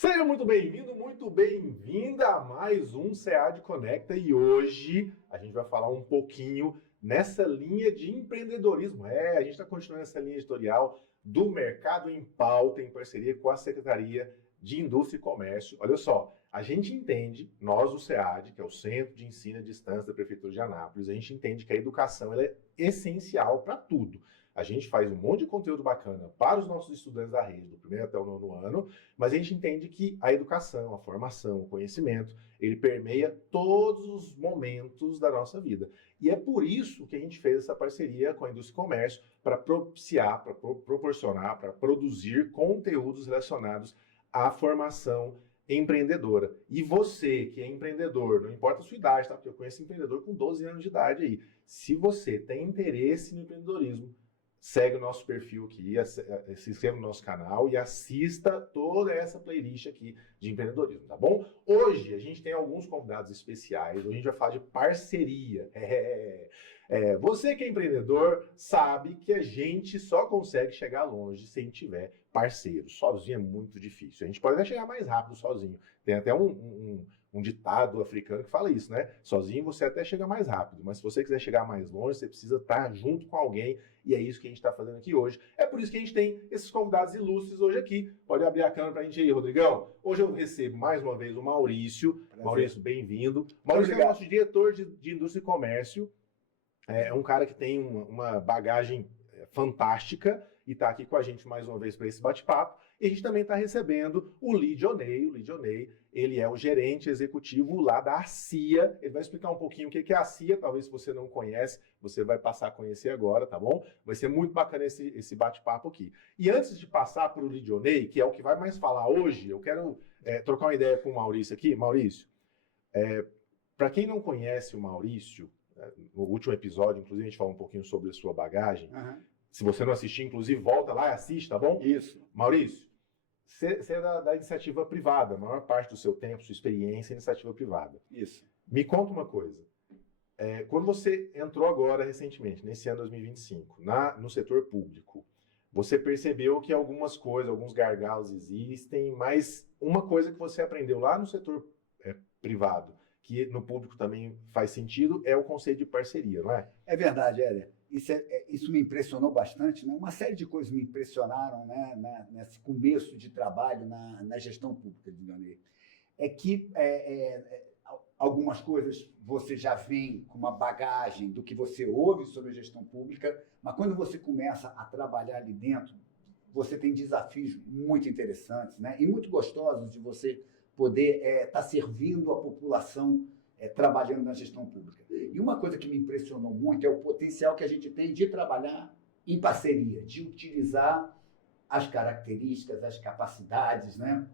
Seja muito bem-vindo, muito bem-vinda a mais um SEAD Conecta e hoje a gente vai falar um pouquinho nessa linha de empreendedorismo. A gente está continuando essa linha editorial do Mercado em Pauta em parceria com a Secretaria de Indústria e Comércio. Olha só, a gente entende, nós do SEAD, que é o Centro de Ensino à Distância da Prefeitura de Anápolis, a gente entende que a educação ela é essencial para tudo. A gente faz um monte de conteúdo bacana para os nossos estudantes da rede, do primeiro até o nono ano, mas a gente entende que a educação, a formação, o conhecimento, ele permeia todos os momentos da nossa vida. E é por isso que a gente fez essa parceria com a Indústria e Comércio para propiciar, para proporcionar, para produzir conteúdos relacionados à formação empreendedora. E você que é empreendedor, não importa a sua idade, tá? Porque eu conheço empreendedor com 12 anos de idade aí. Se você tem interesse no empreendedorismo, segue o nosso perfil aqui, se inscreva no nosso canal e assista toda essa playlist aqui de empreendedorismo, tá bom? Hoje a gente tem alguns convidados especiais, hoje a gente vai falar de parceria. Você que é empreendedor sabe que a gente só consegue chegar longe se a gente tiver parceiros. Sozinho é muito difícil. A gente pode até chegar mais rápido sozinho. Tem até um ditado africano que fala isso, né? Sozinho você até chega mais rápido, mas se você quiser chegar mais longe, você precisa estar junto com alguém, e é isso que a gente está fazendo aqui hoje. É por isso que a gente tem esses convidados ilustres hoje aqui. Pode abrir a câmera para a gente aí, Rodrigão. Hoje eu recebo mais uma vez o Maurício. Prazer. Maurício, bem-vindo. Maurício é nosso diretor de Indústria e Comércio. É um cara que tem uma bagagem fantástica e está aqui com a gente mais uma vez para esse bate-papo. E a gente também está recebendo o Lidionei. O Lidionei, ele é o gerente executivo lá da CIA. Ele vai explicar um pouquinho o que é a CIA. Talvez se você não conhece, você vai passar a conhecer agora, tá bom? Vai ser muito bacana esse bate-papo aqui. E antes de passar para o Lidionei, que é o que vai mais falar hoje, eu quero trocar uma ideia com o Maurício aqui. Maurício, para quem não conhece o Maurício, no último episódio, inclusive, a gente falou um pouquinho sobre a sua bagagem. Uhum. Se você não assistir, inclusive, volta lá e assiste, tá bom? Isso. Maurício, você é da iniciativa privada, a maior parte do seu tempo, sua experiência é iniciativa privada. Isso. Me conta uma coisa. Quando você entrou agora, recentemente, nesse ano 2025, no setor público, você percebeu que algumas coisas, alguns gargalos existem, mas uma coisa que você aprendeu lá no setor privado, que no público também faz sentido, é o conceito de parceria, não é? É verdade, Éder. Isso me impressionou bastante, né? Uma série de coisas me impressionaram, né, nesse começo de trabalho na gestão pública, Lidionei. É que algumas coisas você já vem com uma bagagem do que você ouve sobre a gestão pública, mas quando você começa a trabalhar ali dentro, você tem desafios muito interessantes, né? E muito gostosos de você poder estar servindo a população trabalhando na gestão pública. E uma coisa que me impressionou muito é o potencial que a gente tem de trabalhar em parceria, de utilizar as características, as capacidades, né,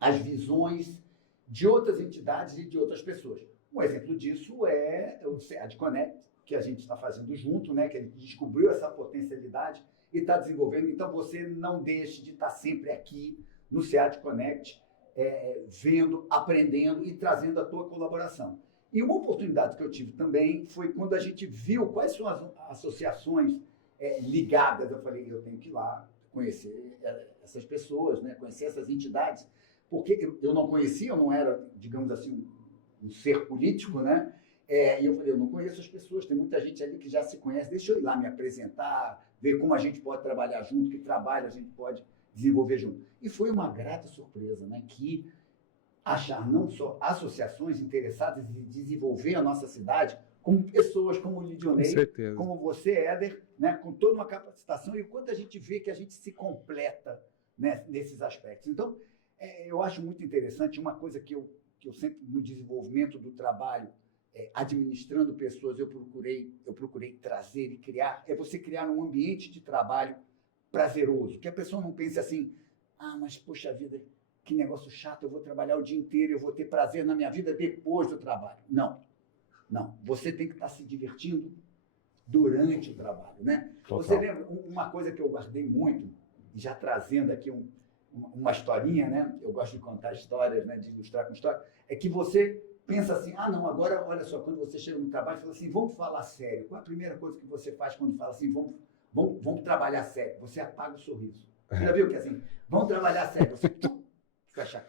as visões de outras entidades e de outras pessoas. Um exemplo disso é o SEAD Connect, que a gente está fazendo junto, né, que a gente descobriu essa potencialidade e está desenvolvendo. Então, você não deixe de estar sempre aqui no SEAD Connect, vendo, aprendendo e trazendo a tua colaboração. E uma oportunidade que eu tive também foi quando a gente viu quais são as associações ligadas. Eu falei, eu tenho que ir lá conhecer essas pessoas, né? Conhecer essas entidades, porque eu não conhecia, eu não era, digamos assim, um ser político, né? E eu falei, eu não conheço as pessoas, tem muita gente ali que já se conhece, deixa eu ir lá me apresentar, ver como a gente pode trabalhar junto, que trabalho a gente pode desenvolver junto. E foi uma grata surpresa, né, que achar não só associações interessadas em desenvolver a nossa cidade, como pessoas como o Lidionei, como você, Éder, né, com toda uma capacitação, e o quanto a gente vê que a gente se completa, né, nesses aspectos. Então, eu acho muito interessante, uma coisa que eu sempre, no desenvolvimento do trabalho, administrando pessoas, eu procurei trazer e criar, é você criar um ambiente de trabalho prazeroso, que a pessoa não pense assim, mas poxa vida, que negócio chato, eu vou trabalhar o dia inteiro, eu vou ter prazer na minha vida depois do trabalho. Não, você tem que estar se divertindo durante o trabalho, né? Total. Você lembra, uma coisa que eu guardei muito, já trazendo aqui uma historinha, né? Eu gosto de contar histórias, né? De ilustrar com história, é que você pensa assim, não, agora, olha só, quando você chega no trabalho, fala assim, vamos falar sério. Qual a primeira coisa que você faz quando fala assim, vamos trabalhar sério? Você apaga o sorriso. Você já viu que assim, vamos trabalhar sério? Você fecha a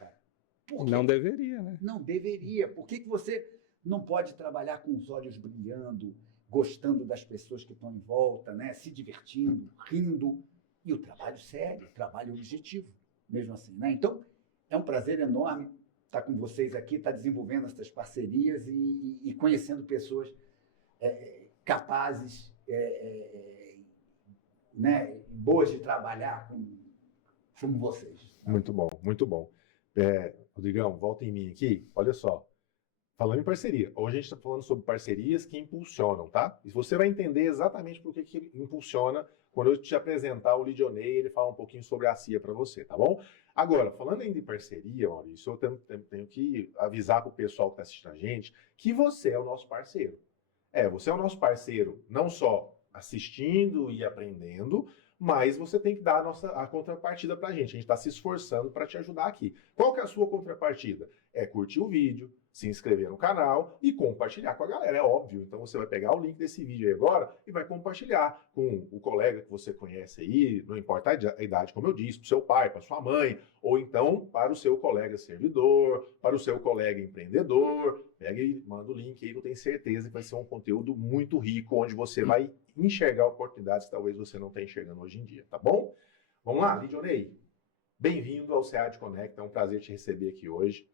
Por quê? Não deveria, né? Não deveria. Por que você não pode trabalhar com os olhos brilhando, gostando das pessoas que estão em volta, né? Se divertindo, rindo? E o trabalho sério, o trabalho objetivo, mesmo assim, né? Então, é um prazer enorme estar com vocês aqui, estar desenvolvendo essas parcerias e conhecendo pessoas capazes, né? Boas de trabalhar como vocês. Muito bom, muito bom. Rodrigão, volta em mim aqui. Olha só. Falando em parceria, hoje a gente está falando sobre parcerias que impulsionam, tá? E você vai entender exatamente por que impulsiona quando eu te apresentar o Lidionei, ele fala um pouquinho sobre a CIA para você, tá bom? Agora, falando ainda em parceria, Maurício, eu tenho que avisar para o pessoal que está assistindo a gente que você é o nosso parceiro. Você é o nosso parceiro não só assistindo e aprendendo, mas você tem que dar a contrapartida para a gente. A gente está se esforçando para te ajudar aqui. Qual que é a sua contrapartida? É curtir o vídeo, se inscrever no canal e compartilhar com a galera, é óbvio. Então você vai pegar o link desse vídeo aí agora e vai compartilhar com o colega que você conhece aí, não importa a idade, como eu disse, para o seu pai, para sua mãe, ou então para o seu colega servidor, para o seu colega empreendedor. Pega e manda o link aí, eu tenho certeza que vai ser um conteúdo muito rico, onde você vai enxergar oportunidades que talvez você não esteja enxergando hoje em dia, tá bom? Vamos lá, Lidionei. Bem-vindo ao SEAD Connect, é um prazer te receber aqui hoje.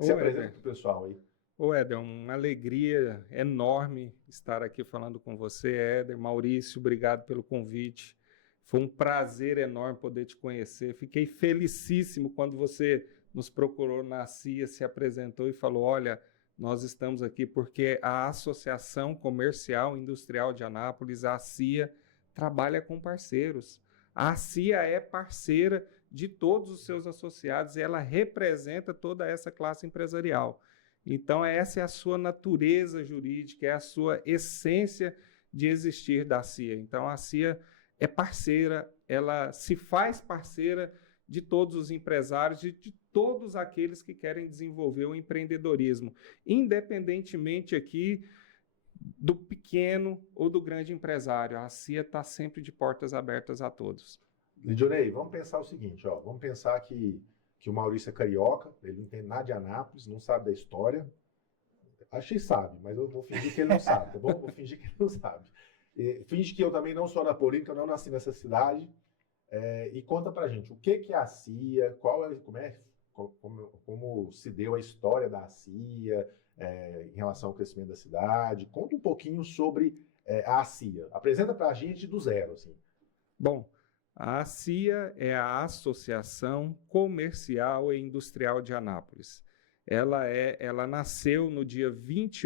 Se apresenta para o pessoal aí. Ô, Éder, uma alegria enorme estar aqui falando com você, Éder. Maurício, obrigado pelo convite. Foi um prazer enorme poder te conhecer. Fiquei felicíssimo quando você nos procurou na CIA, se apresentou e falou, olha, nós estamos aqui porque a Associação Comercial e Industrial de Anápolis, a CIA, trabalha com parceiros. A CIA é parceira de todos os seus associados e ela representa toda essa classe empresarial. Então, essa é a sua natureza jurídica, é a sua essência de existir da CIA. Então, a CIA é parceira, ela se faz parceira de todos os empresários e de todos aqueles que querem desenvolver o empreendedorismo, independentemente aqui do pequeno ou do grande empresário. A CIA está sempre de portas abertas a todos. Lidionei, vamos pensar o seguinte, ó, vamos pensar que o Maurício é carioca, ele não entende nada de Anápolis, não sabe da história. Acho que sabe, mas eu vou fingir que ele não sabe, tá bom? Vou fingir que ele não sabe. Finge que eu também não sou anapolino, que eu não nasci nessa cidade. E conta pra gente, o que é a CIA, como se deu a história da CIA em relação ao crescimento da cidade. Conta um pouquinho sobre a CIA. Apresenta pra gente do zero, assim. Bom, a CIA é a Associação Comercial e Industrial de Anápolis. Ela nasceu no dia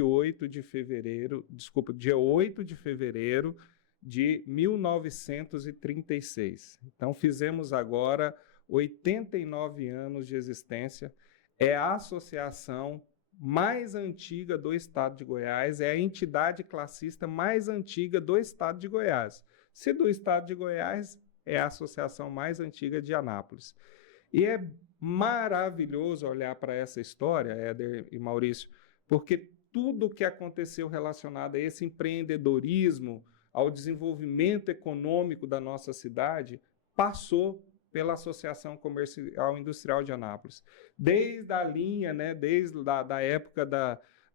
8 de fevereiro de 1936. Então, fizemos agora 89 anos de existência. É a associação mais antiga do estado de Goiás, é a entidade classista mais antiga do estado de Goiás. Se do estado de Goiás, é a associação mais antiga de Anápolis. E é maravilhoso olhar para essa história, Éder e Maurício, porque tudo o que aconteceu relacionado a esse empreendedorismo, ao desenvolvimento econômico da nossa cidade, passou pela Associação Comercial e Industrial de Anápolis. Desde a linha, né, desde a época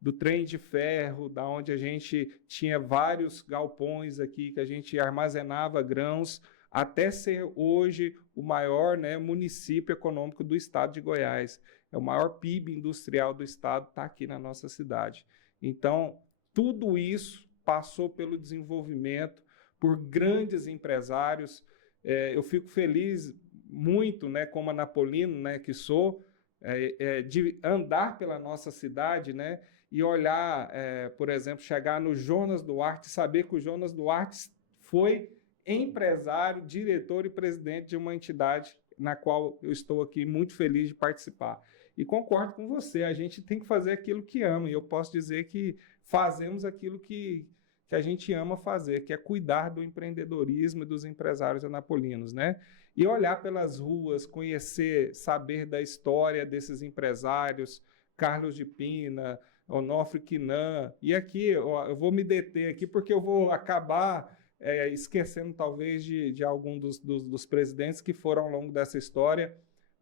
do trem de ferro, da onde a gente tinha vários galpões aqui, que a gente armazenava grãos, até ser hoje o maior, né, município econômico do estado de Goiás. É o maior PIB industrial do estado, está aqui na nossa cidade. Então, tudo isso passou pelo desenvolvimento, por grandes empresários. Eu fico feliz muito, né, como anapolino, né, que sou, de andar pela nossa cidade, né, e olhar, por exemplo, chegar no Jonas Duarte, saber que o Jonas Duarte foi empresário, diretor e presidente de uma entidade na qual eu estou aqui muito feliz de participar. E concordo com você, a gente tem que fazer aquilo que ama, e eu posso dizer que fazemos aquilo que a gente ama fazer, que é cuidar do empreendedorismo e dos empresários anapolinos, né? E olhar pelas ruas, conhecer, saber da história desses empresários, Carlos de Pina, Onofre Quinan, e aqui eu vou me deter aqui porque eu vou acabar esquecendo talvez de algum dos presidentes que foram ao longo dessa história,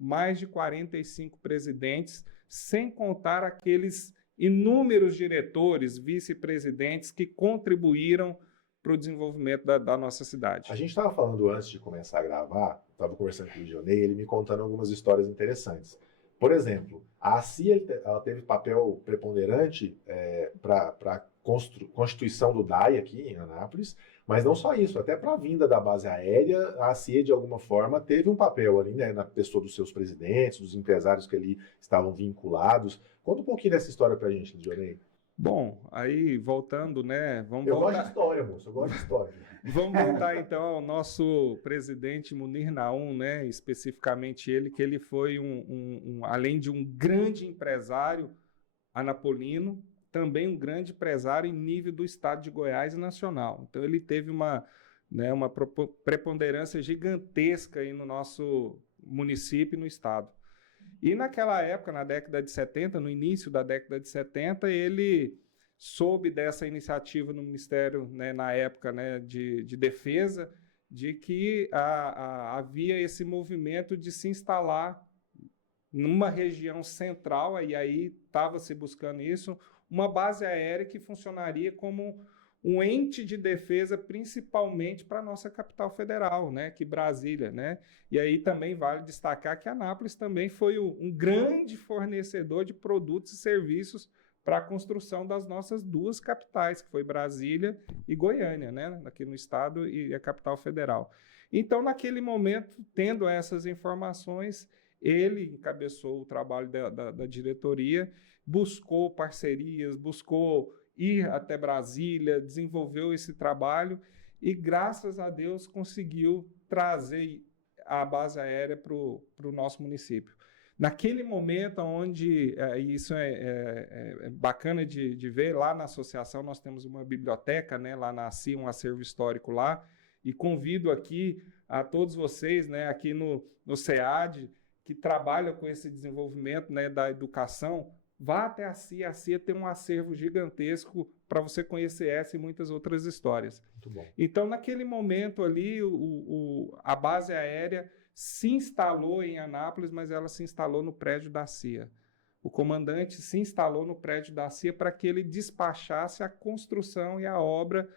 mais de 45 presidentes, sem contar aqueles inúmeros diretores, vice-presidentes que contribuíram para o desenvolvimento da nossa cidade. A gente estava falando antes de começar a gravar, estava conversando com o Dionei, ele me contando algumas histórias interessantes. Por exemplo, a ACIA ela teve papel preponderante para a constituição do DAI aqui em Anápolis, mas não só isso, até para a vinda da base aérea, a ACIA, de alguma forma, teve um papel ali, né, na pessoa dos seus presidentes, dos empresários que ali estavam vinculados. Conta um pouquinho dessa história para a gente, Dionei. Bom, aí voltando, né? Eu gosto de história, moço, eu gosto de história. Vamos voltar então ao nosso presidente Munir Naum, né? Especificamente ele, que ele foi além de um grande empresário anapolino, também um grande empresário em nível do estado de Goiás e nacional. Então ele teve uma preponderância gigantesca aí no nosso município e no estado. E naquela época, na década de 70, no início da década de 70, ele soube dessa iniciativa no Ministério, né, na época, né, de Defesa, de que havia esse movimento de se instalar numa região central, e aí estava se buscando isso, uma base aérea que funcionaria como um ente de defesa, principalmente para a nossa capital federal, né, que Brasília, né? E aí também vale destacar que Anápolis também foi um grande fornecedor de produtos e serviços para a construção das nossas duas capitais, que foi Brasília e Goiânia, né, aqui no estado e a capital federal. Então, naquele momento, tendo essas informações, ele encabeçou o trabalho da diretoria, buscou parcerias, buscou ir até Brasília, desenvolveu esse trabalho e, graças a Deus, conseguiu trazer a base aérea para o nosso município. Naquele momento onde, isso é bacana de ver, lá na associação nós temos uma biblioteca, né, lá na CIA, um acervo histórico lá, e convido aqui a todos vocês, né, aqui no SEAD, que trabalham com esse desenvolvimento, né, da educação, vá até a CIA tem um acervo gigantesco para você conhecer essa e muitas outras histórias. Muito bom. Então, naquele momento ali, a base aérea se instalou em Anápolis, mas ela se instalou no prédio da CIA. O comandante se instalou no prédio da CIA para que ele despachasse a construção e a obra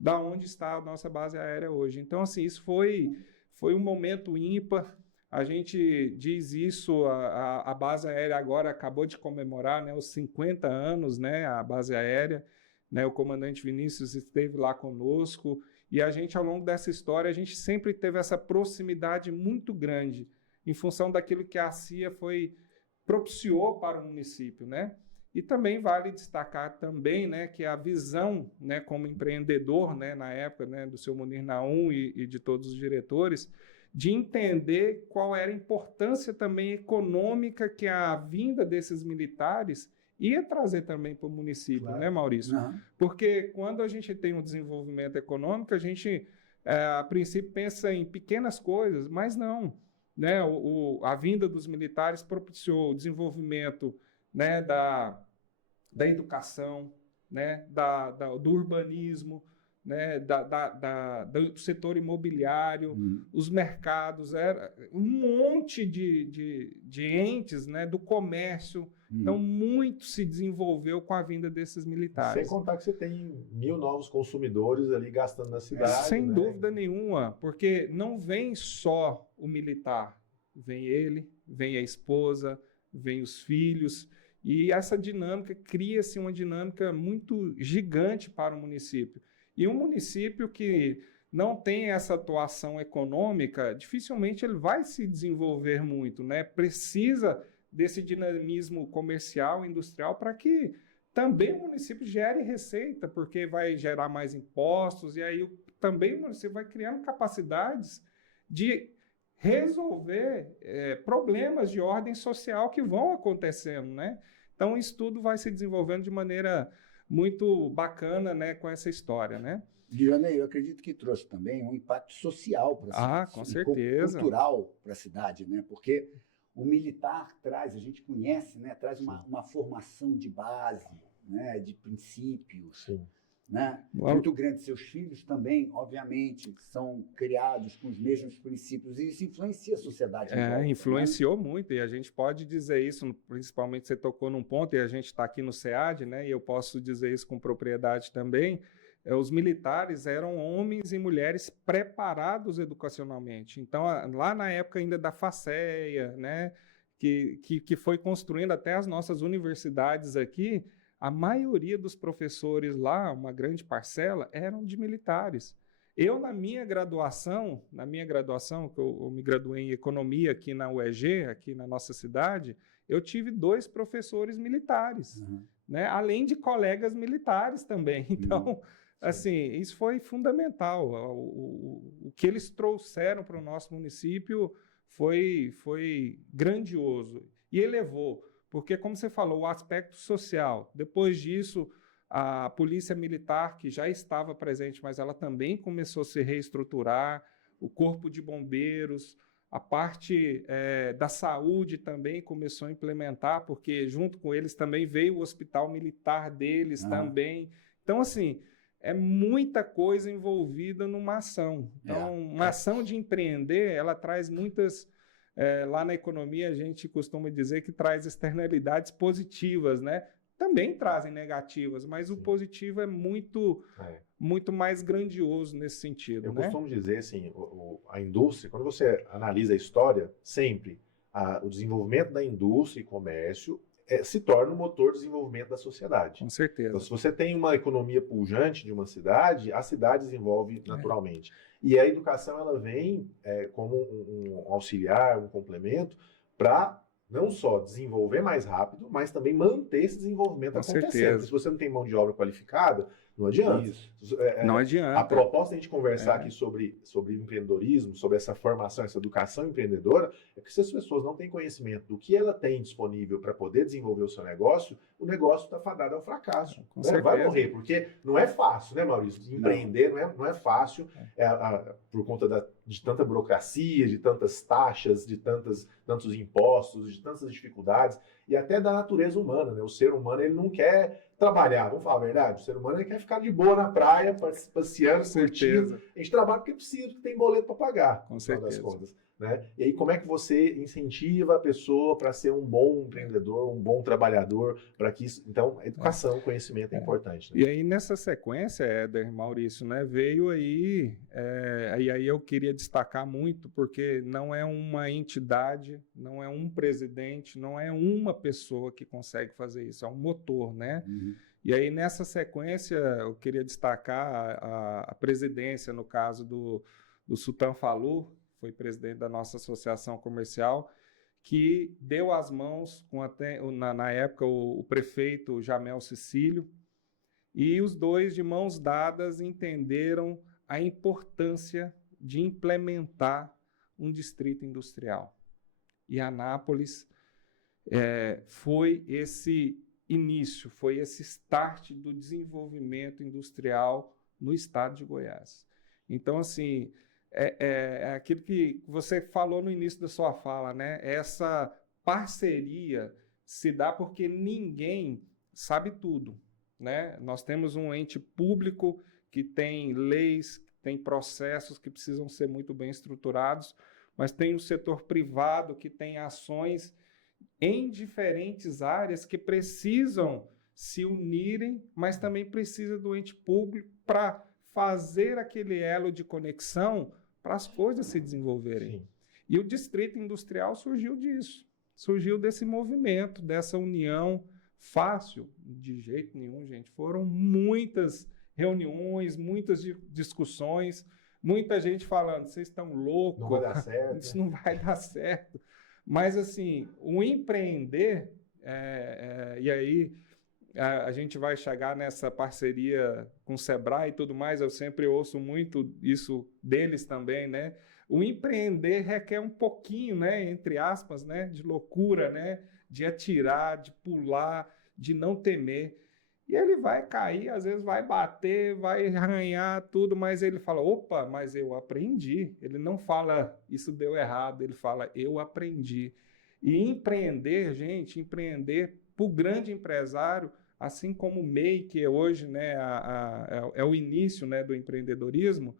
da onde está a nossa base aérea hoje. Então, assim, isso foi um momento ímpar. A gente diz isso, a base aérea agora acabou de comemorar, né, os 50 anos, né, a base aérea, né, o comandante Vinícius esteve lá conosco, e a gente, ao longo dessa história, a gente sempre teve essa proximidade muito grande, em função daquilo que a CIA propiciou para o município, né? E também vale destacar também, né, que a visão, né, como empreendedor, né, na época, né, do seu Munir Naum e de todos os diretores, de entender qual era a importância também econômica que a vinda desses militares ia trazer também para o município, claro, né, Maurício? Uhum. Porque quando a gente tem um desenvolvimento econômico, a gente, a princípio, pensa em pequenas coisas, mas não, né? A vinda dos militares propiciou o desenvolvimento, né, da educação, né, do urbanismo, né, do setor imobiliário, os mercados, um monte de entes, né, do comércio. Então, muito se desenvolveu com a vinda desses militares. Sem contar que você tem 1.000 novos consumidores ali gastando na cidade. Sem né? dúvida nenhuma, porque não vem só o militar, vem ele, vem a esposa, vem os filhos, e essa dinâmica, cria-se uma dinâmica muito gigante para o município. E um município que não tem essa atuação econômica, dificilmente ele vai se desenvolver muito, né? Precisa desse dinamismo comercial e industrial para que também o município gere receita, porque vai gerar mais impostos, e aí também o município vai criando capacidades de resolver problemas de ordem social que vão acontecendo, né? Então, isso tudo vai se desenvolvendo de maneira muito bacana, né, com essa história, né? Dionei, eu acredito que trouxe também um impacto social para a cidade. Com certeza. Cultural para a cidade, né? Porque o militar traz, a gente conhece, né? Traz uma formação de base, né? De princípios. Sim. né? Muito grande. Seus filhos também, obviamente, são criados com os mesmos princípios e isso influencia a sociedade. Influenciou muito e a gente pode dizer isso, principalmente você tocou num ponto e a gente está aqui no SEAD, né? E eu posso dizer isso com propriedade também. Os militares eram homens e mulheres preparados educacionalmente. Então, lá na época ainda da FACEA, né? Que foi construindo até as nossas universidades aqui, a maioria dos professores lá, uma grande parcela, eram de militares. Eu, na minha graduação, que eu me graduei em economia aqui na UEG, aqui na nossa cidade, eu tive 2 professores militares, né? Além de colegas militares também. Então, assim, isso foi fundamental. O que eles trouxeram para o nosso município foi grandioso e elevou. Porque, como você falou, o aspecto social. Depois disso, a polícia militar, que já estava presente, mas ela também começou a se reestruturar, o corpo de bombeiros, a parte da saúde também começou a implementar, porque junto com eles também veio o hospital militar deles também. Então, assim, é muita coisa envolvida numa ação. Então, uma ação de empreender, ela traz muitas... lá na economia, a gente costuma dizer que traz externalidades positivas, né? Também trazem negativas, mas o positivo é muito mais grandioso nesse sentido. Eu né? costumo dizer assim, a indústria, quando você analisa a história, sempre o desenvolvimento da indústria e comércio se torna o motor de desenvolvimento da sociedade. Com certeza. Então, se você tem uma economia pujante de uma cidade, a cidade desenvolve naturalmente. E a educação ela vem como um auxiliar, um complemento para não só desenvolver mais rápido, mas também manter esse desenvolvimento acontecendo. Certeza. Se você não tem mão de obra qualificada, não adianta. Não adianta. A proposta de a gente conversar aqui sobre empreendedorismo, sobre essa formação, essa educação empreendedora, é que se as pessoas não têm conhecimento do que ela tem disponível para poder desenvolver o seu negócio, o negócio está fadado ao fracasso. Vai morrer, porque não é fácil, né, Maurício? Empreender não é fácil, por conta de tanta burocracia, de tantas taxas, de tantos impostos, de tantas dificuldades, e até da natureza humana, né? O ser humano, ele não quer trabalhar, vamos falar a verdade, o ser humano ele quer ficar de boa na praia, passeando, curtindo. A gente trabalha porque precisa, porque tem boleto para pagar, no final das contas. Né? E aí, como é que você incentiva a pessoa para ser um bom empreendedor, um bom trabalhador, para que isso... Então, educação, conhecimento é importante. Né? E aí, nessa sequência, Éder, Maurício, né, veio aí, e aí eu queria destacar muito, porque não é uma entidade, não é um presidente, não é uma pessoa que consegue fazer isso, é um motor, né? E aí, nessa sequência, eu queria destacar a presidência, no caso do Sultan Fallu, foi presidente da nossa associação comercial, que deu as mãos com na época o prefeito Jamel Cecílio, e os dois de mãos dadas entenderam a importância de implementar um distrito industrial. E Anápolis foi esse início, foi esse start do desenvolvimento industrial no estado de Goiás. Então, assim, é aquilo que você falou no início da sua fala, né? Essa parceria se dá porque ninguém sabe tudo, né? Nós temos um ente público que tem leis, tem processos que precisam ser muito bem estruturados, mas tem o setor privado que tem ações em diferentes áreas que precisam se unirem, mas também precisa do ente público para fazer aquele elo de conexão para as coisas se desenvolverem. Sim. E o Distrito Industrial surgiu disso, surgiu desse movimento, dessa união. Fácil? De jeito nenhum, gente. Foram muitas reuniões, muitas discussões, muita gente falando, vocês estão loucos, não vai dar certo. Isso não vai dar certo. Mas, assim, o empreender, e aí a gente vai chegar nessa parceria com o Sebrae e tudo mais, eu sempre ouço muito isso deles também, né? O empreender requer um pouquinho, né, entre aspas, né, de loucura, né, de atirar, de pular, de não temer. E ele vai cair, às vezes vai bater, vai arranhar tudo, mas ele fala, opa, mas eu aprendi. Ele não fala, isso deu errado, ele fala, eu aprendi. E empreender, gente, empreender para o grande empresário, assim como o MEI, que é hoje, né, é o início, né, do empreendedorismo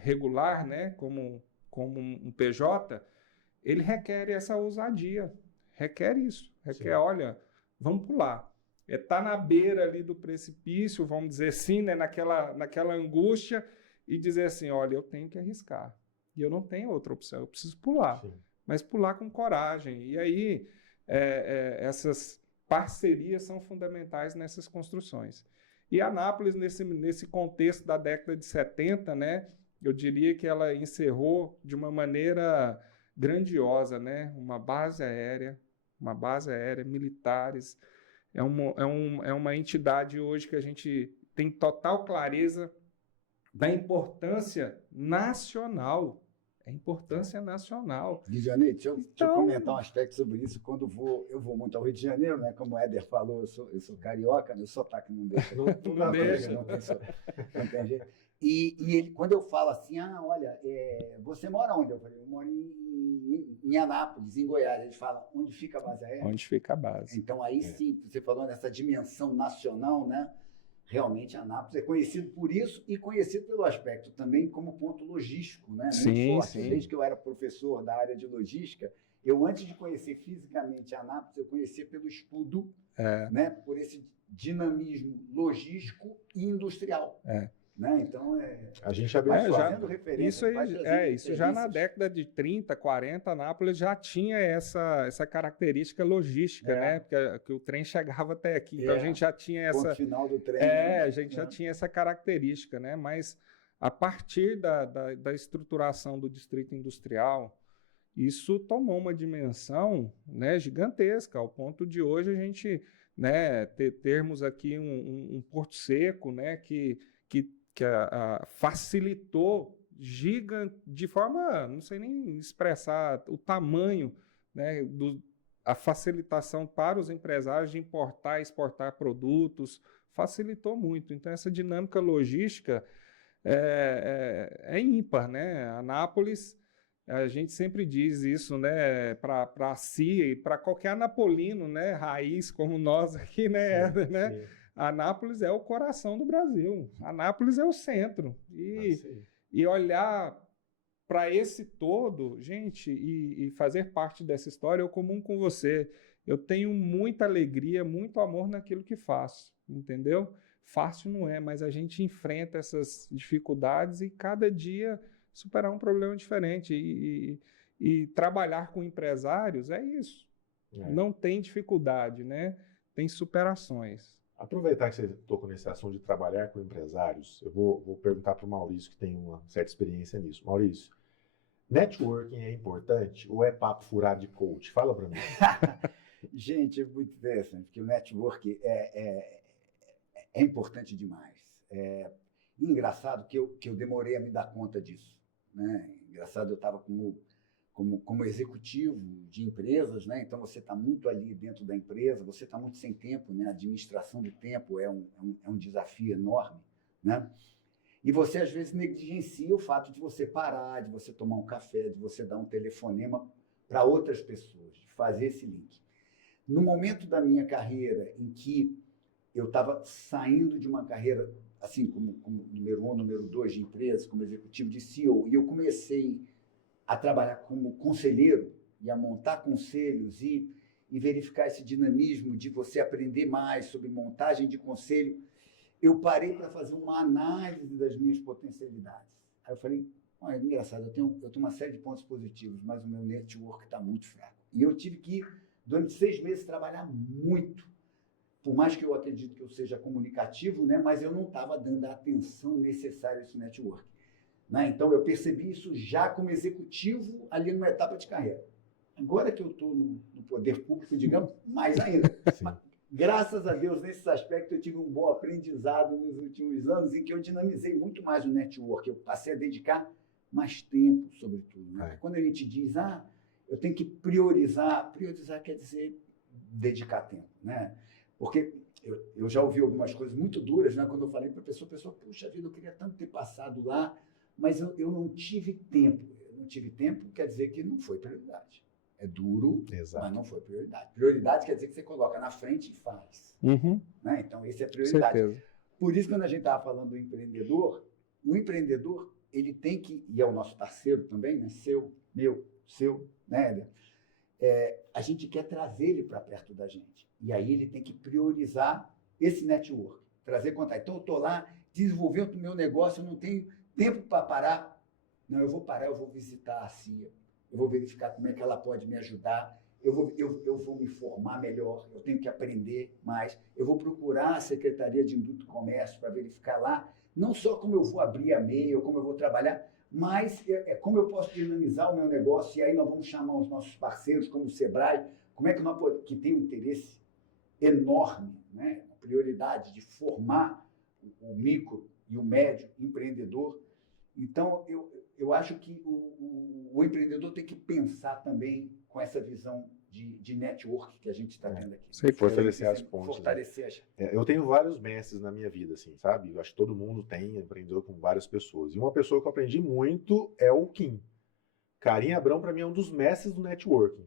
regular, né, como um PJ, ele requer essa ousadia, requer isso, requer, Sim. olha, vamos pular. Tá na beira ali do precipício, vamos dizer assim, né, naquela angústia, e dizer assim, olha, eu tenho que arriscar, e eu não tenho outra opção, eu preciso pular, Sim. mas pular com coragem. E aí, essas parcerias são fundamentais nessas construções. E Anápolis, nesse contexto da década de 70, né, eu diria que ela encerrou de uma maneira grandiosa, né, uma base aérea, militares. É uma entidade hoje que a gente tem total clareza da importância nacional. É importância nacional. Guilherme, deixa eu Então, comentar um aspecto sobre isso. Quando eu vou muito ao Rio de Janeiro, né? Como o Éder falou, eu sou carioca, meu sotaque não deixa. Não não deixa. Não tem jeito. E ele, quando eu falo assim, olha, você mora onde? Eu falei, eu moro em Anápolis, em Goiás. Eles falam, onde fica a base aérea? Onde fica a base. Então, aí sim, você falou nessa dimensão nacional, né? Realmente, Anápolis é conhecido por isso e conhecido pelo aspecto também como ponto logístico, né? Sim, Muito forte. sim. Desde que eu era professor da área de logística, eu, antes de conhecer fisicamente Anápolis, eu conhecia pelo estudo, né? Por esse dinamismo logístico e industrial. Né? Então, a gente abençoa. fazendo referência. Isso já na década de 30, 40, Anápolis já tinha essa característica logística, né? Porque que o trem chegava até aqui. Então a gente já tinha essa. Ponto final do trem. A gente já tinha essa característica, né? Mas a partir da estruturação do distrito industrial, isso tomou uma dimensão, né, gigantesca, ao ponto de hoje a gente, né, termos aqui um Porto Seco, né, que facilitou de forma, não sei nem expressar o tamanho, né, a facilitação para os empresários de importar e exportar produtos, facilitou muito. Então, essa dinâmica logística é ímpar, né? Anápolis, a gente sempre diz isso, né, para si e para qualquer anapolino, né, raiz como nós aqui, né, Sim, né? sim. Anápolis é o coração do Brasil. Anápolis é o centro. E olhar para esse todo, gente, e fazer parte dessa história, eu comum com você. Eu tenho muita alegria, muito amor naquilo que faço, entendeu? Fácil não é, mas a gente enfrenta essas dificuldades e cada dia superar um problema diferente. E trabalhar com empresários é isso. Não tem dificuldade, né? Tem superações. Aproveitar que você tocou nesse assunto de trabalhar com empresários, eu vou perguntar para o Maurício, que tem uma certa experiência nisso. Maurício, networking é importante ou é papo furado de coach? Fala para mim. Gente, é muito interessante, porque o networking é importante demais. Engraçado que eu demorei a me dar conta disso. Né? Engraçado, eu estava como executivo de empresas, né? Então você está muito ali dentro da empresa, você está muito sem tempo, né? A administração do tempo é um desafio enorme, né? E você às vezes negligencia o fato de você parar, de você tomar um café, de você dar um telefonema para outras pessoas, de fazer esse link. No momento da minha carreira em que eu estava saindo de uma carreira assim como número 1, número 2 de empresa, como executivo de CEO, e eu comecei a trabalhar como conselheiro e a montar conselhos e verificar esse dinamismo de você aprender mais sobre montagem de conselho, eu parei para fazer uma análise das minhas potencialidades. Aí eu falei, é engraçado, eu tenho uma série de pontos positivos, mas o meu network está muito fraco. E eu tive que, durante 6 meses, trabalhar muito. Por mais que eu acredite que eu seja comunicativo, né, mas eu não estava dando a atenção necessária a esse network. Né? Então, eu percebi isso já como executivo ali numa etapa de carreira. Agora que eu estou no poder público, digamos, mais ainda. Mas, graças a Deus, nesse aspecto, eu tive um bom aprendizado nos últimos anos em que eu dinamizei muito mais o network. Eu passei a dedicar mais tempo, sobretudo. Né? Quando a gente diz, eu tenho que priorizar quer dizer dedicar tempo. Né? Porque eu já ouvi algumas coisas muito duras, né? Quando eu falei para a pessoa, puxa vida, eu queria tanto ter passado lá, mas eu não tive tempo. Eu não tive tempo quer dizer que não foi prioridade. É duro, Exato. mas não foi prioridade. Prioridade quer dizer que você coloca na frente e faz. Uhum, Né? Então, isso é prioridade. certeza. Por isso, quando a gente estava falando do empreendedor, o empreendedor, ele tem que, e é o nosso parceiro também, né? Seu, meu, seu, né, Éder? A gente quer trazer ele para perto da gente. E aí ele tem que priorizar esse network, trazer contato. Então, eu estou lá desenvolvendo o meu negócio, eu não tenho tempo para parar. Não, eu vou parar, eu vou visitar a CIA, eu vou verificar como é que ela pode me ajudar, eu vou me formar melhor, eu tenho que aprender mais, eu vou procurar a Secretaria de Indústria e Comércio para verificar lá, não só como eu vou abrir a MEI, ou como eu vou trabalhar, mas como eu posso dinamizar o meu negócio, e aí nós vamos chamar os nossos parceiros, como o Sebrae, como é que nós podemos, que tem um interesse enorme, né? A prioridade de formar o micro e o médio empreendedor. Então, eu acho que o empreendedor tem que pensar também com essa visão de network que a gente está tendo aqui. Sei, fortalecer as pontes. Fortalecer as... Eu tenho vários mestres na minha vida, assim, sabe? Eu acho que todo mundo tem, empreendedor com várias pessoas. E uma pessoa que eu aprendi muito é o Kim. Carim Abrão, para mim, é um dos mestres do networking.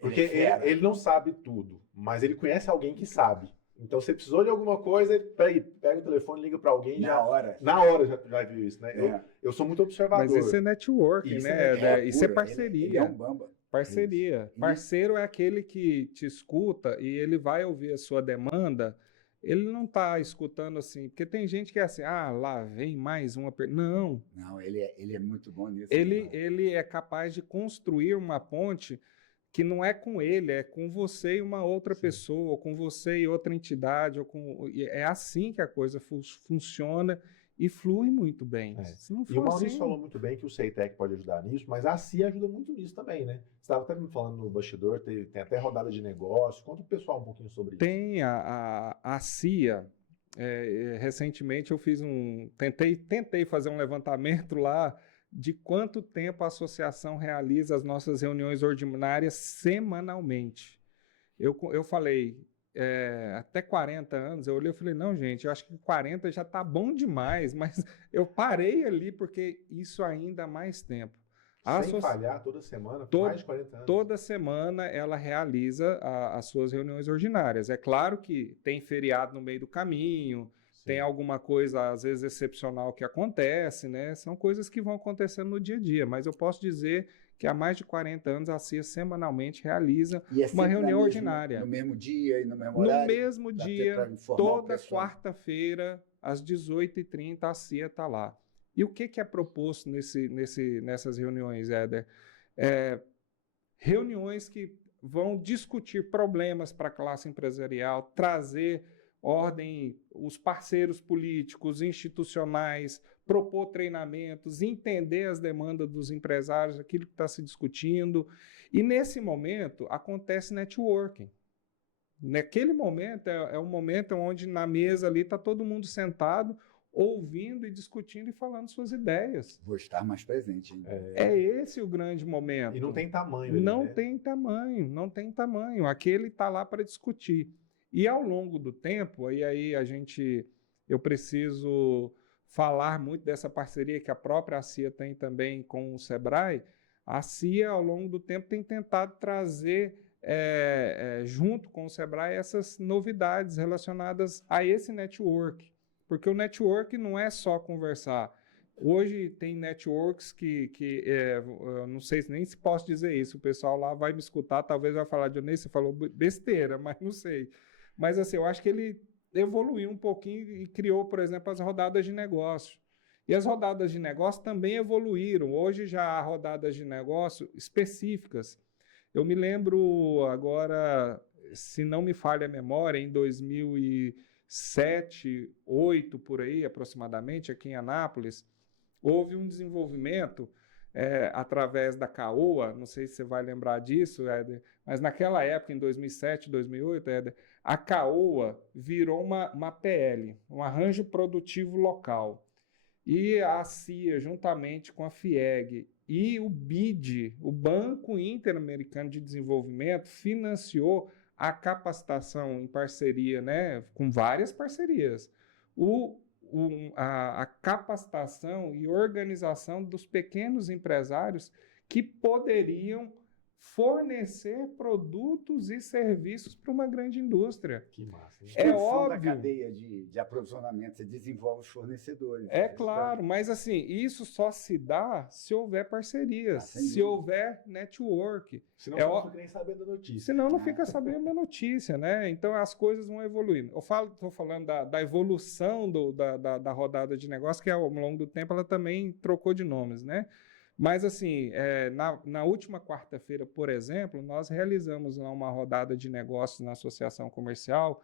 Porque ele não sabe tudo, mas ele conhece alguém que sabe. Então, você precisou de alguma coisa, pega o telefone, liga para alguém. Na hora já viu isso, né? Eu sou muito observador. Mas isso é networking, Isso né? Isso é puro, parceria. Ele é um bamba. Parceria. Isso. Parceiro é aquele que te escuta e ele vai ouvir a sua demanda. Ele não está escutando assim, porque tem gente que é assim, lá vem mais uma Não. Não, ele é muito bom nisso. Ele é capaz de construir uma ponte que não é com ele, é com você e uma outra pessoa, ou com você e outra entidade. É assim que a coisa funciona e flui muito bem. Se não for e o Maurício assim... falou muito bem que o Seitec pode ajudar nisso, mas a CIA ajuda muito nisso também, né? Você estava até me falando no bastidor, tem até rodada de negócio. Conta pro pessoal um pouquinho sobre isso. Tem a CIA. Recentemente eu fiz tentei fazer um levantamento lá de quanto tempo a associação realiza as nossas reuniões ordinárias semanalmente. Eu falei, até 40 anos, eu olhei e falei, não, gente, eu acho que 40 já está bom demais, mas eu parei ali porque isso ainda há mais tempo. Sem falhar, toda semana, mais de 40 anos. Toda semana ela realiza as suas reuniões ordinárias. É claro que tem feriado no meio do caminho, tem alguma coisa, às vezes, excepcional que acontece, né? São coisas que vão acontecendo no dia a dia, mas eu posso dizer que há mais de 40 anos a CIA semanalmente realiza uma reunião ordinária. No mesmo dia e no mesmo horário? No mesmo dia, toda quarta-feira, às 18h30, a CIA está lá. E o que é proposto nessas reuniões, Éder? Reuniões que vão discutir problemas para a classe empresarial, trazer ordem, os parceiros políticos, institucionais, propor treinamentos, entender as demandas dos empresários, aquilo que está se discutindo. E nesse momento acontece networking. Naquele momento é um momento onde na mesa ali está todo mundo sentado, ouvindo e discutindo e falando suas ideias. Vou estar mais presente. É esse o grande momento. E não tem tamanho. Não tem tamanho. Aquele está lá para discutir. E ao longo do tempo, eu preciso falar muito dessa parceria que a própria CIA tem também com o Sebrae. A CIA, ao longo do tempo, tem tentado trazer, junto com o Sebrae, essas novidades relacionadas a esse network. Porque o network não é só conversar. Hoje tem networks eu não sei nem se posso dizer isso, o pessoal lá vai me escutar, talvez vai falar, Dionei, você falou besteira, mas não sei. Mas assim, eu acho que ele evoluiu um pouquinho e criou, por exemplo, as rodadas de negócio. E as rodadas de negócio também evoluíram. Hoje já há rodadas de negócio específicas. Eu me lembro agora, se não me falha a memória, em 2007, 2008, por aí aproximadamente, aqui em Anápolis, houve um desenvolvimento através da CAOA, não sei se você vai lembrar disso, Éder, mas naquela época, em 2007, 2008, Éder, a CAOA virou uma PL, um arranjo produtivo local. E a CIA, juntamente com a FIEG e o BID, o Banco Interamericano de Desenvolvimento, financiou a capacitação em parceria, né, com várias parcerias, a capacitação e organização dos pequenos empresários que poderiam fornecer produtos e serviços para uma grande indústria. Que massa, hein? É Expansão da óbvio. cadeia de aprovisionamento, você desenvolve os fornecedores. É claro, mas assim, isso só se dá se houver parcerias, sem se dúvida. houver network. Senão É eu não ó- fico nem sabendo da notícia. Senão não fica sabendo da notícia, né? Então as coisas vão evoluindo. Estou falando da evolução da rodada de negócio, que ao longo do tempo ela também trocou de nomes, né? Mas assim, na última quarta-feira, por exemplo, nós realizamos lá uma rodada de negócios na Associação Comercial.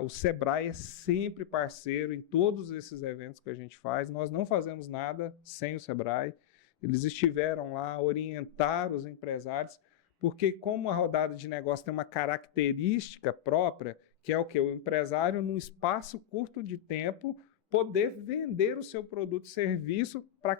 O Sebrae é sempre parceiro em todos esses eventos que a gente faz. Nós não fazemos nada sem o Sebrae. Eles estiveram lá, orientar os empresários, porque como a rodada de negócio tem uma característica própria, que é o quê? O empresário, num espaço curto de tempo, poder vender o seu produto e serviço para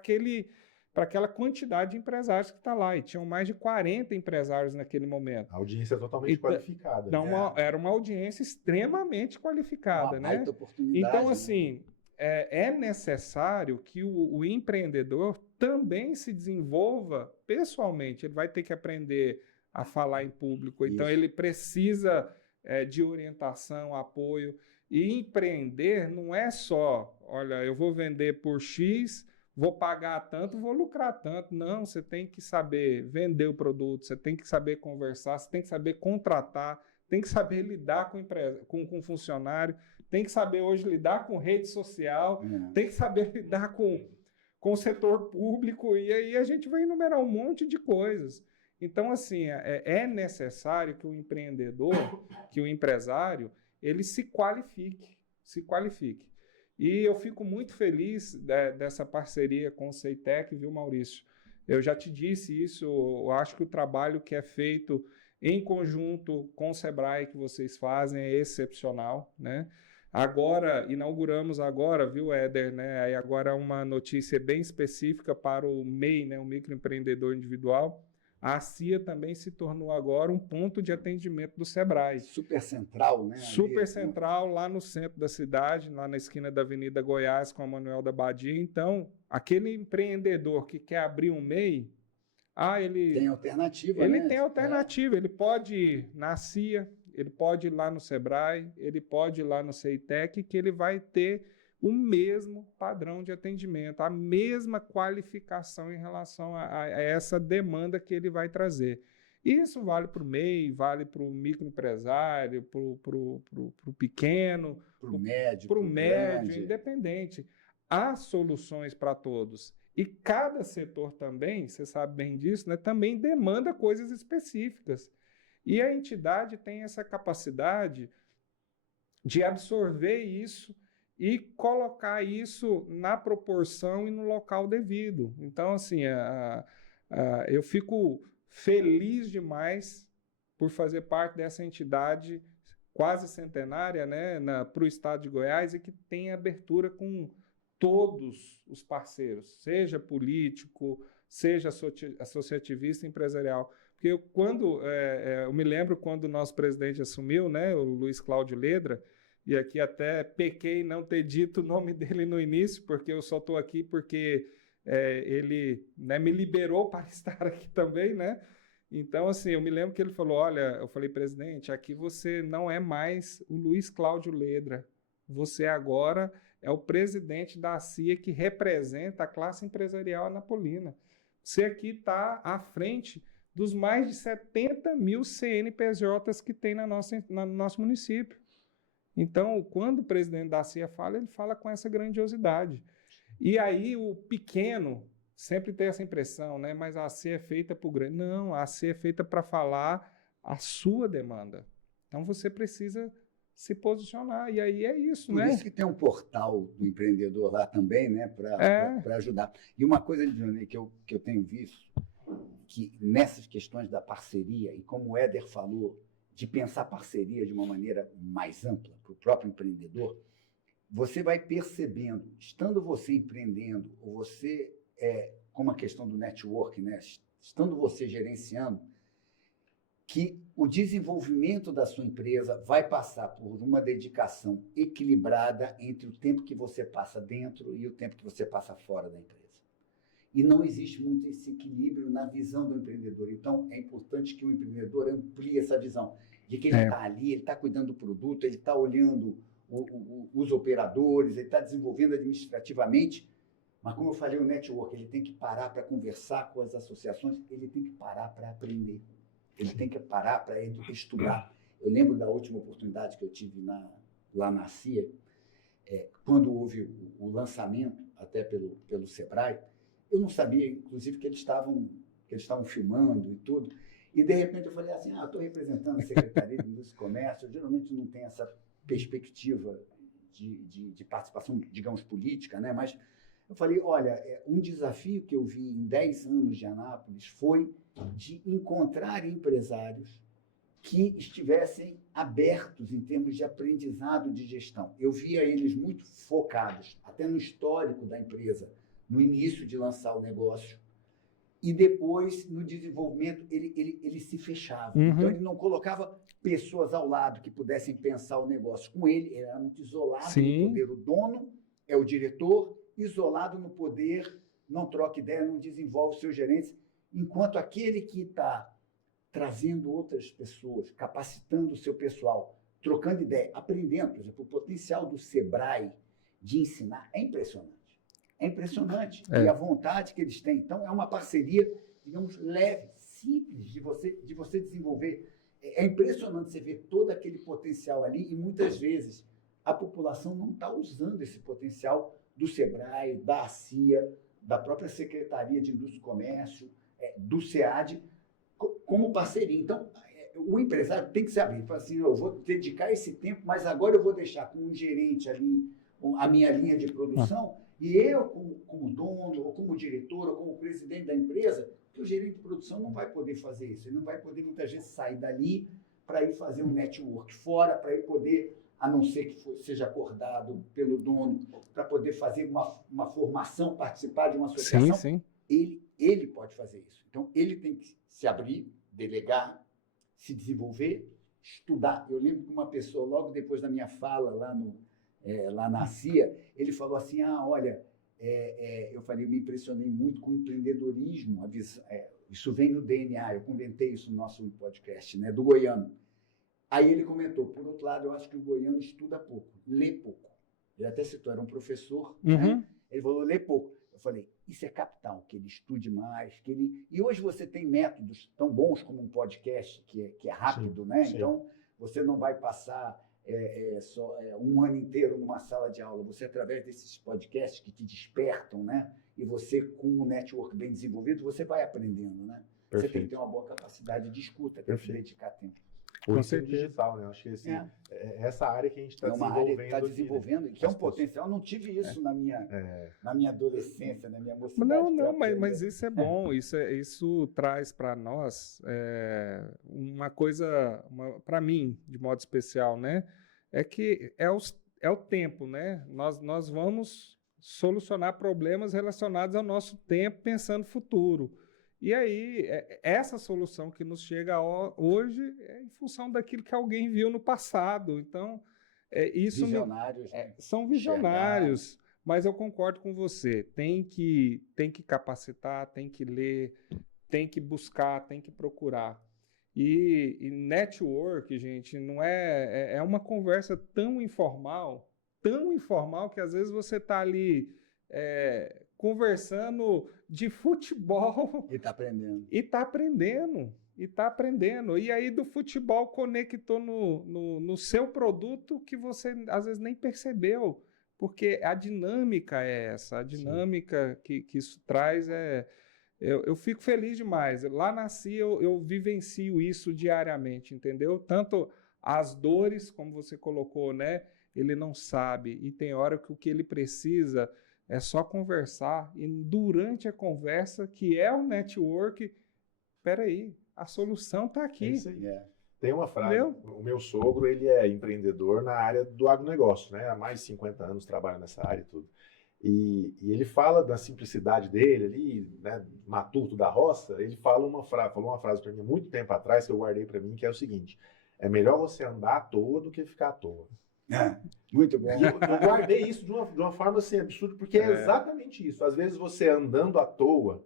aquela quantidade de empresários que está lá. E tinham mais de 40 empresários naquele momento. A audiência é totalmente Então, qualificada. Então, né? era uma audiência extremamente qualificada, Uma né? baita oportunidade. Então, né? assim, é necessário que o empreendedor também se desenvolva pessoalmente. Ele vai ter que aprender a falar em público. Então, Isso. ele precisa de orientação, apoio. E empreender não é só, olha, eu vou vender por X, vou pagar tanto, vou lucrar tanto. Não, você tem que saber vender o produto, você tem que saber conversar, você tem que saber contratar, tem que saber lidar com funcionário, tem que saber hoje lidar com rede social, tem que saber lidar com o setor público, e aí a gente vai enumerar um monte de coisas. Então, assim, é necessário que o empreendedor, que o empresário, ele se qualifique. E eu fico muito feliz dessa parceria com o Ceitec, viu, Maurício? Eu já te disse isso, eu acho que o trabalho que é feito em conjunto com o Sebrae que vocês fazem é excepcional, né? Inauguramos agora, viu, Éder, né? Aí agora uma notícia bem específica para o MEI, né? O microempreendedor individual. A CIA também se tornou agora um ponto de atendimento do Sebrae. Super central, né? Super central, lá no centro da cidade, lá na esquina da Avenida Goiás com a Manuel da Badia. Então, aquele empreendedor que quer abrir um MEI, ele tem alternativa, ele né? tem alternativa. Ele pode ir na CIA, ele pode ir lá no Sebrae, ele pode ir lá no Ceitec, que ele vai ter o mesmo padrão de atendimento, a mesma qualificação em relação a essa demanda que ele vai trazer. Isso vale para o MEI, vale para o microempresário, para o pequeno, para o médio, para o médio, grande. Independente. Há soluções para todos. E cada setor também, você sabe bem disso, né, também demanda coisas específicas. E a entidade tem essa capacidade de absorver isso e colocar isso na proporção e no local devido. Então, assim, eu fico feliz demais por fazer parte dessa entidade quase centenária, né, para o estado de Goiás, e que tem abertura com todos os parceiros, seja político, seja associativista, empresarial. Porque eu me lembro quando o nosso presidente assumiu, né, o Luiz Cláudio Ledra, e aqui até pequei não ter dito o nome dele no início, porque eu só estou aqui porque ele, né, me liberou para estar aqui também, né? Então, assim, eu me lembro que ele falou, olha, eu falei, presidente, aqui você não é mais o Luiz Cláudio Ledra, você agora é o presidente da CIA que representa a classe empresarial anapolina. Você aqui está à frente dos mais de 70 mil CNPJs que tem no nosso município. Então, quando o presidente da CIA fala, ele fala com essa grandiosidade. E aí o pequeno sempre tem essa impressão, né? Mas a CIA é feita para o grande. Não, a CIA é feita para falar a sua demanda. Então, você precisa se posicionar. E aí é isso, né? Por isso que tem um portal do empreendedor lá também, né? Para ajudar. E uma coisa, Johnny, que eu tenho visto, que nessas questões da parceria, e como o Éder falou, de pensar parceria de uma maneira mais ampla para o próprio empreendedor, você vai percebendo, estando você empreendendo, ou você, como a questão do network, né? Estando você gerenciando, que o desenvolvimento da sua empresa vai passar por uma dedicação equilibrada entre o tempo que você passa dentro e o tempo que você passa fora da empresa. E não existe muito esse equilíbrio na visão do empreendedor. Então, é importante que o empreendedor amplie essa visão, de que ele está ali, ele está cuidando do produto, ele está olhando os operadores, ele está desenvolvendo administrativamente. Mas, como eu falei, o network, ele tem que parar para conversar com as associações, ele tem que parar para aprender, ele tem que parar para estudar. Eu lembro da última oportunidade que eu tive lá na CIA, quando houve o lançamento, até pelo Sebrae. Eu não sabia, inclusive, que eles estavam filmando e tudo. E, de repente, eu falei assim, estou representando a Secretaria de Indústria e Comércio, eu geralmente não tenho essa perspectiva de participação, digamos, política, né? Mas eu falei, olha, um desafio que eu vi em 10 anos de Anápolis foi de encontrar empresários que estivessem abertos em termos de aprendizado de gestão. Eu via eles muito focados, até no histórico da empresa, no início de lançar o negócio, e depois, no desenvolvimento, ele se fechava. Uhum. Então, ele não colocava pessoas ao lado que pudessem pensar o negócio com ele, ele era muito isolado no poder. O dono é o diretor, isolado no poder, não troca ideia, não desenvolve seus gerentes, enquanto aquele que está trazendo outras pessoas, capacitando o seu pessoal, trocando ideia, aprendendo, por exemplo, o potencial do Sebrae de ensinar é impressionante. É impressionante. E a vontade que eles têm. Então, é uma parceria, digamos, leve, simples de você desenvolver. É impressionante você ver todo aquele potencial ali e, muitas vezes, a população não está usando esse potencial do Sebrae, da ACIA, da própria Secretaria de Indústria e Comércio, do SEAD, como parceria. Então, o empresário tem que se abrir. Fala assim, eu vou dedicar esse tempo, mas agora eu vou deixar com um gerente ali a minha linha de produção. E eu, como dono, ou como diretor, ou como presidente da empresa, que o gerente de produção não vai poder fazer isso. Ele não vai poder, muitas vezes, sair dali para ir fazer um network fora, para ir poder, a não ser que seja acordado pelo dono, para poder fazer uma formação, participar de uma associação. Sim. Ele pode fazer isso. Então, ele tem que se abrir, delegar, se desenvolver, estudar. Eu lembro que uma pessoa, logo depois da minha fala lá na CIA, ele falou assim, olha, eu falei, eu me impressionei muito com o empreendedorismo, isso vem no DNA, eu comentei isso no nosso podcast, né, do goiano. Aí ele comentou, por outro lado, eu acho que o goiano estuda pouco, lê pouco. Ele até citou, era um professor, né? Ele falou, lê pouco. Eu falei, isso é capital, que ele estude mais, que ele... E hoje você tem métodos tão bons como um podcast, que é rápido, sim, né? Sim. Então, você não vai passar um ano inteiro numa sala de aula. Você, através desses podcasts que te despertam, né? E você, com um network bem desenvolvido, você vai aprendendo, né? Perfeito. Você tem que ter uma boa capacidade de escuta, tem que dedicar tempo. Com certeza. Digital, né? Acho que essa área que a gente está desenvolvendo. Uma área que está desenvolvendo, que é um potencial. Eu não tive isso na minha adolescência, na minha mocidade. Mas isso é bom. Isso traz para nós uma coisa, para mim, de modo especial, né? É que é o tempo, né? Nós vamos solucionar problemas relacionados ao nosso tempo, pensando no futuro. E aí, essa solução que nos chega hoje é em função daquilo que alguém viu no passado. Então, visionários, são visionários, mas eu concordo com você. Tem que capacitar, tem que ler, tem que buscar, tem que procurar. E network, gente, não é uma conversa tão informal que às vezes você está ali conversando de futebol. E está aprendendo. E está aprendendo. E aí do futebol conectou no seu produto que você às vezes nem percebeu. Porque a dinâmica é essa. A dinâmica que isso traz Eu fico feliz demais. Lá na CIA eu vivencio isso diariamente, entendeu? Tanto as dores, como você colocou, né? Ele não sabe. E tem hora que o que ele precisa é só conversar. E durante a conversa, que é o network, peraí, a solução está aqui. É isso aí. Tem uma frase, o meu sogro, ele é empreendedor na área do agronegócio, né? Há mais de 50 anos trabalha nessa área e tudo. E ele fala da simplicidade dele ali, né, matuto da roça. Ele falou uma frase para mim há muito tempo atrás, que eu guardei para mim, que é o seguinte: é melhor você andar à toa do que ficar à toa. Muito bom. E eu guardei isso de uma forma assim, absurda, porque é exatamente isso. Às vezes você andando à toa,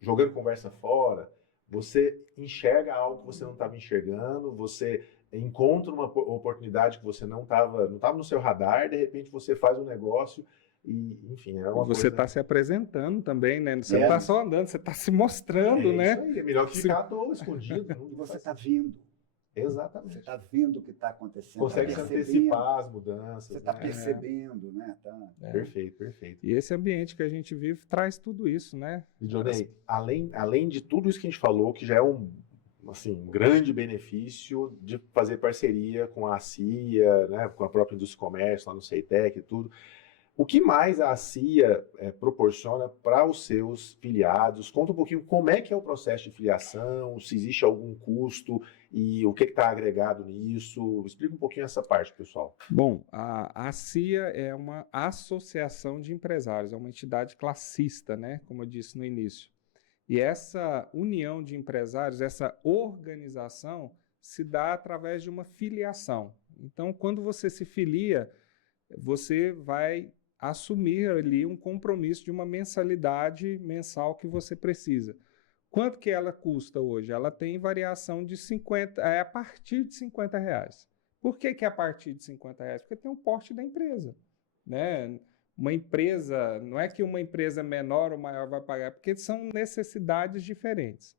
jogando conversa fora, você enxerga algo que você não estava enxergando, você encontra uma oportunidade que você não estava no seu radar, de repente você faz um negócio e, enfim, é uma Você coisa... está se apresentando também, né? Você não está só andando, você está se mostrando, É né? isso aí, é melhor que ficar à toa, escondido. E você está vindo. Exatamente. Você está vendo o que está acontecendo. Consegue se antecipar as mudanças. Você está né? percebendo, né? Perfeito, perfeito. E esse ambiente que a gente vive traz tudo isso, né? E, Johnny, além de tudo isso que a gente falou, que já é um grande benefício de fazer parceria com a CIA, né, com a própria indústria do comércio, lá no CEITEC e tudo, o que mais a CIA proporciona para os seus filiados? Conta um pouquinho como é que é o processo de filiação, se existe algum custo e o que está agregado nisso. Explica um pouquinho essa parte, pessoal. Bom, a CIA é uma associação de empresários, é uma entidade classista, né? Como eu disse no início. E essa união de empresários, essa organização, se dá através de uma filiação. Então, quando você se filia, você vai assumir ali um compromisso de uma mensalidade mensal que você precisa. Quanto que ela custa hoje? Ela tem variação de 50, a partir de R$50. Por que é a partir de R$50? Porque tem um porte da empresa, né? Uma empresa, não é que uma empresa menor ou maior vai pagar, porque são necessidades diferentes.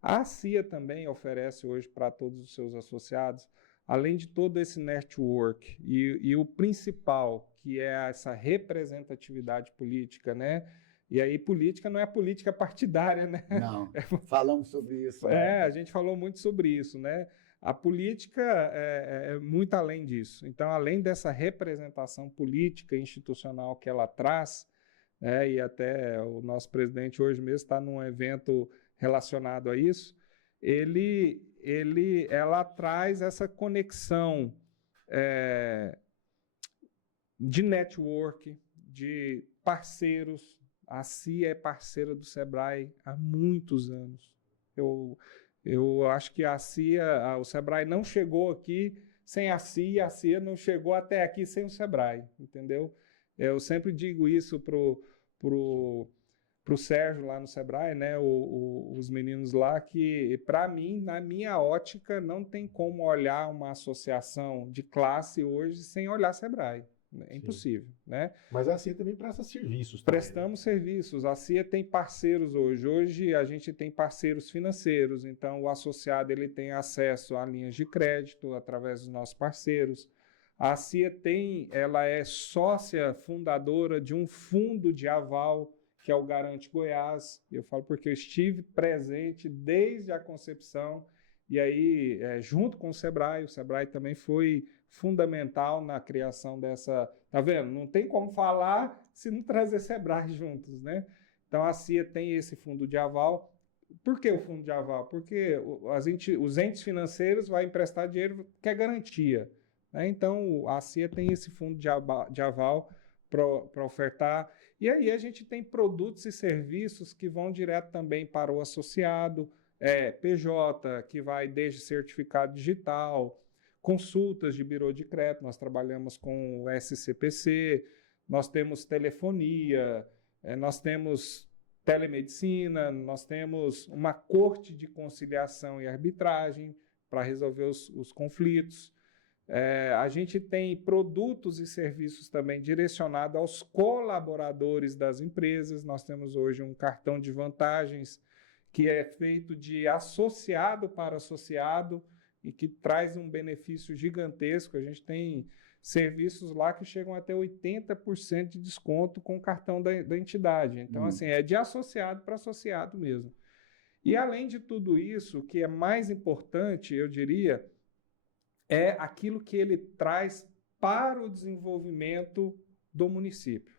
A CIA também oferece hoje para todos os seus associados, além de todo esse network e o principal, que é essa representatividade política, né? E aí política não é política partidária, né? Não, falamos sobre isso. A gente falou muito sobre isso, né? A política é muito além disso. Então, além dessa representação política e institucional que ela traz, e até o nosso presidente hoje mesmo está num evento relacionado a isso, ela traz essa conexão de network, de parceiros. A CIA é parceira do Sebrae há muitos anos. Eu acho que a CIA, o Sebrae não chegou aqui sem a CIA não chegou até aqui sem o Sebrae, entendeu? Eu sempre digo isso pro Sérgio lá no Sebrae, né? Os meninos lá, que para mim, na minha ótica, não tem como olhar uma associação de classe hoje sem olhar Sebrae. É impossível, né? Mas a CIA também presta serviços. Prestamos serviços. A CIA tem parceiros hoje. Hoje a gente tem parceiros financeiros. Então o associado ele tem acesso a linhas de crédito através dos nossos parceiros. A CIA ela é sócia fundadora de um fundo de aval que é o Garante Goiás. Eu falo porque eu estive presente desde a concepção e aí junto com o Sebrae também foi fundamental na criação dessa... Tá vendo? Não tem como falar se não trazer Sebrae juntos, né? Então, a CIA tem esse fundo de aval. Por que o fundo de aval? Porque os entes financeiros vão emprestar dinheiro que é garantia, né? Então, a CIA tem esse fundo de aval para ofertar. E aí a gente tem produtos e serviços que vão direto também para o associado, PJ, que vai desde certificado digital, consultas de birô de crédito, nós trabalhamos com o SCPC, nós temos telefonia, nós temos telemedicina, nós temos uma corte de conciliação e arbitragem para resolver os conflitos. A gente tem produtos e serviços também direcionados aos colaboradores das empresas. Nós temos hoje um cartão de vantagens que é feito de associado para associado, e que traz um benefício gigantesco. A gente tem serviços lá que chegam até 80% de desconto com o cartão da entidade. Então, assim, é de associado para associado mesmo. E, além de tudo isso, o que é mais importante, eu diria, é aquilo que ele traz para o desenvolvimento do município.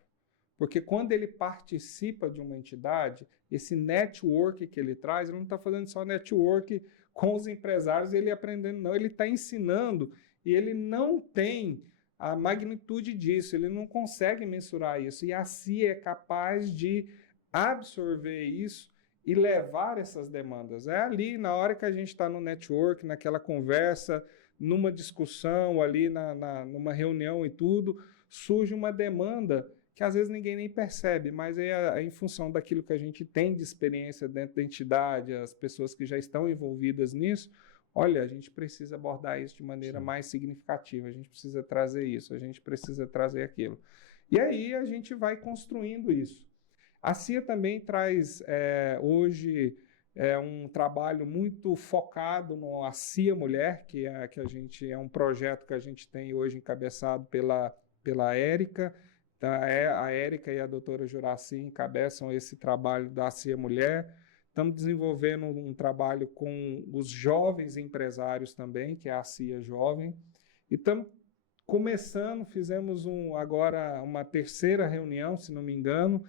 Porque quando ele participa de uma entidade, esse network que ele traz, ele não está fazendo só network com os empresários, ele aprendendo, não, ele está ensinando e ele não tem a magnitude disso, ele não consegue mensurar isso. E a CIA é capaz de absorver isso e levar essas demandas. É ali, na hora que a gente está no network, naquela conversa, numa discussão ali, numa reunião e tudo, surge uma demanda que às vezes ninguém nem percebe, mas é em função daquilo que a gente tem de experiência dentro da entidade, as pessoas que já estão envolvidas nisso, olha, a gente precisa abordar isso de maneira mais significativa, a gente precisa trazer isso, a gente precisa trazer aquilo. E aí a gente vai construindo isso. A CIA também traz hoje um trabalho muito focado no A CIA Mulher, que é um projeto que a gente tem hoje encabeçado pela Érica. A Érica e a doutora Juraci encabeçam esse trabalho da CIA Mulher. Estamos desenvolvendo um trabalho com os jovens empresários também, que é a CIA Jovem. E estamos fizemos agora uma terceira reunião, se não me engano,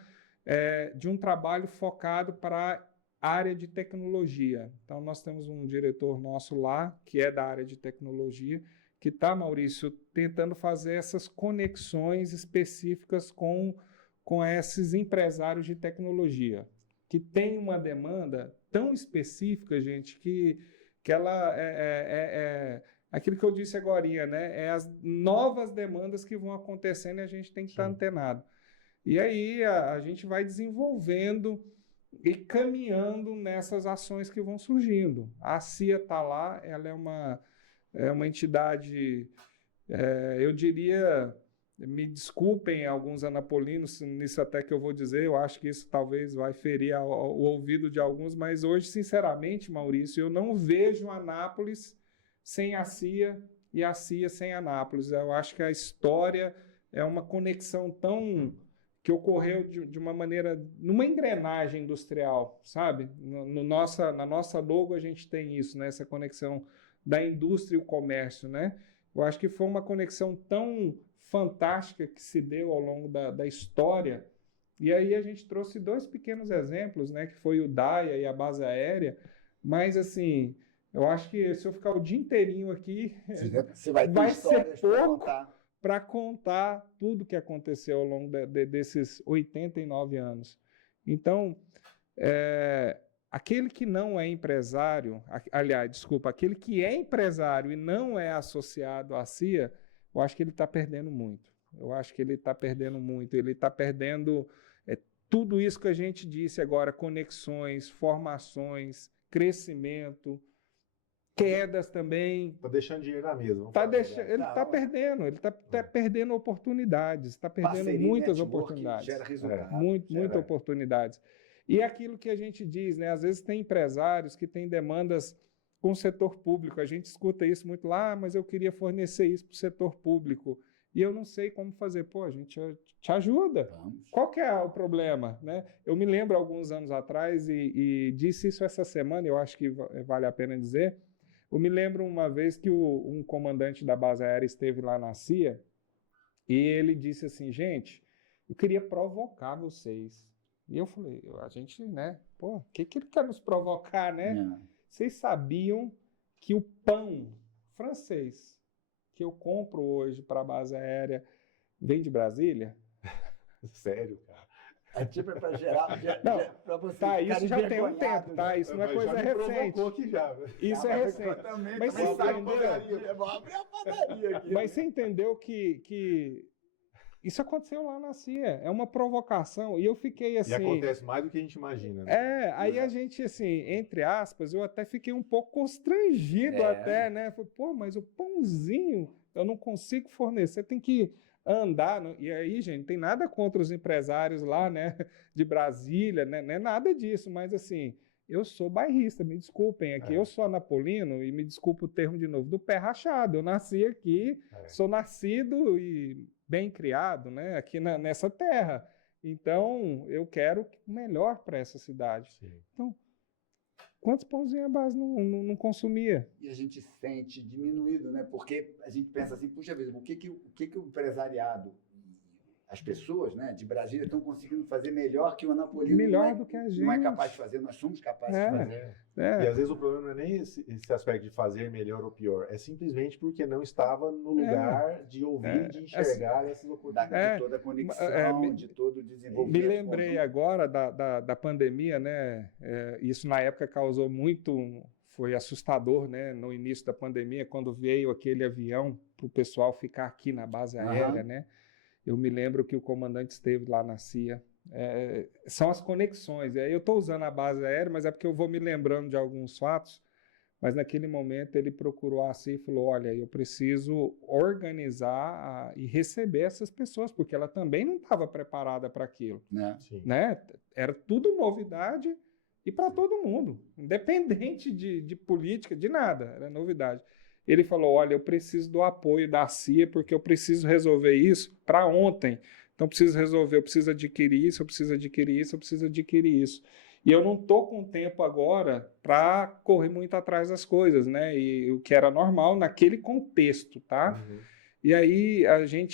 de um trabalho focado para a área de tecnologia. Então, nós temos um diretor nosso lá, que é da área de tecnologia, que está, Maurício, tentando fazer essas conexões específicas com esses empresários de tecnologia, que tem uma demanda tão específica, gente, que ela aquilo que eu disse agorinha, né? É as novas demandas que vão acontecendo e a gente tem que estar antenado. E aí a gente vai desenvolvendo e caminhando nessas ações que vão surgindo. A CIA está lá, ela é uma entidade, eu diria, me desculpem alguns anapolinos, nisso até que eu vou dizer, eu acho que isso talvez vai ferir o ouvido de alguns, mas hoje, sinceramente, Maurício, eu não vejo Anápolis sem a CIA e a CIA sem Anápolis. Eu acho que a história é uma conexão que ocorreu de uma maneira, numa engrenagem industrial, sabe? Na nossa logo a gente tem isso, né? Essa conexão da indústria e o comércio, né? Eu acho que foi uma conexão tão fantástica que se deu ao longo da história. E aí a gente trouxe dois pequenos exemplos, né? Que foi o DAIA e a base aérea. Mas, assim, eu acho que se eu ficar o dia inteirinho aqui, você vai ser pouco para contar tudo que aconteceu ao longo desses 89 anos. Então, aquele que não é empresário, aquele que é empresário e não é associado à CIA, eu acho que ele está perdendo muito. Ele está perdendo tudo isso que a gente disse agora, conexões, formações, crescimento, quedas também. Está deixando dinheiro na mesa. Ele está perdendo oportunidades, está perdendo muitas oportunidades. Gera resultado. Muitas oportunidades. E é aquilo que a gente diz, né? Às vezes tem empresários que têm demandas com o setor público. A gente escuta isso muito lá, mas eu queria fornecer isso para o setor público. E eu não sei como fazer. Pô, a gente te ajuda. Vamos. Qual que é o problema, né? Eu me lembro alguns anos atrás e disse isso essa semana, eu acho que vale a pena dizer. Eu me lembro uma vez que um comandante da base aérea esteve lá na CIA e ele disse assim, gente, eu queria provocar vocês. E eu falei, a gente, né? Pô, o que ele quer nos provocar, né? Não. Vocês sabiam que o pão francês que eu compro hoje para a base aérea vem de Brasília? Sério, cara? É tipo para gerar, para você. Tá, isso já tem um tempo, tá? Isso não é coisa recente. Aqui já. Isso é recente. Mas você entendeu? Vou abrir a padaria aqui. Mas você entendeu que isso aconteceu lá na CIA. É uma provocação. E eu fiquei assim. E acontece mais do que a gente imagina. Né? Aí a gente, assim, entre aspas, eu até fiquei um pouco constrangido até, né? Falei, pô, mas o pãozinho eu não consigo fornecer, tem que andar. E aí, gente, não tem nada contra os empresários lá, né? De Brasília, né? Não é nada disso, mas assim. Eu sou bairrista, me desculpem aqui. Eu sou anapolino e me desculpa o termo de novo, do pé rachado. Eu nasci aqui, sou nascido e bem criado, né, aqui nessa terra. Então, eu quero o melhor para essa cidade. Sim. Então, quantos pãozinhos a base não consumia? E a gente sente diminuído, né? Porque a gente pensa assim, puxa vida, o que o empresariado, as pessoas, né, de Brasília estão conseguindo fazer melhor que o anapolino. Melhor do que a gente. Não é capaz de fazer, nós somos capazes de fazer. E às vezes o problema não é nem esse aspecto de fazer melhor ou pior, é simplesmente porque não estava no lugar de ouvir, de enxergar essas oportunidades. De toda a conexão, de todo o desenvolvimento. Me lembrei agora da pandemia, né? Isso na época causou muito foi assustador, né? No início da pandemia, quando veio aquele avião para o pessoal ficar aqui na base aérea, né? Eu me lembro que o comandante esteve lá na CIA. São as conexões. Eu estou usando a base aérea, mas é porque eu vou me lembrando de alguns fatos. Mas naquele momento ele procurou a CIA e falou: olha, eu preciso organizar e receber essas pessoas, porque ela também não estava preparada para aquilo. Né? Era tudo novidade e para todo mundo, independente de política, de nada, era novidade. Ele falou: olha, eu preciso do apoio da CIA, porque eu preciso resolver isso para ontem. Então, eu preciso adquirir isso, eu preciso adquirir isso, eu preciso adquirir isso. E eu não estou com tempo agora para correr muito atrás das coisas, né? E o que era normal naquele contexto, tá? E aí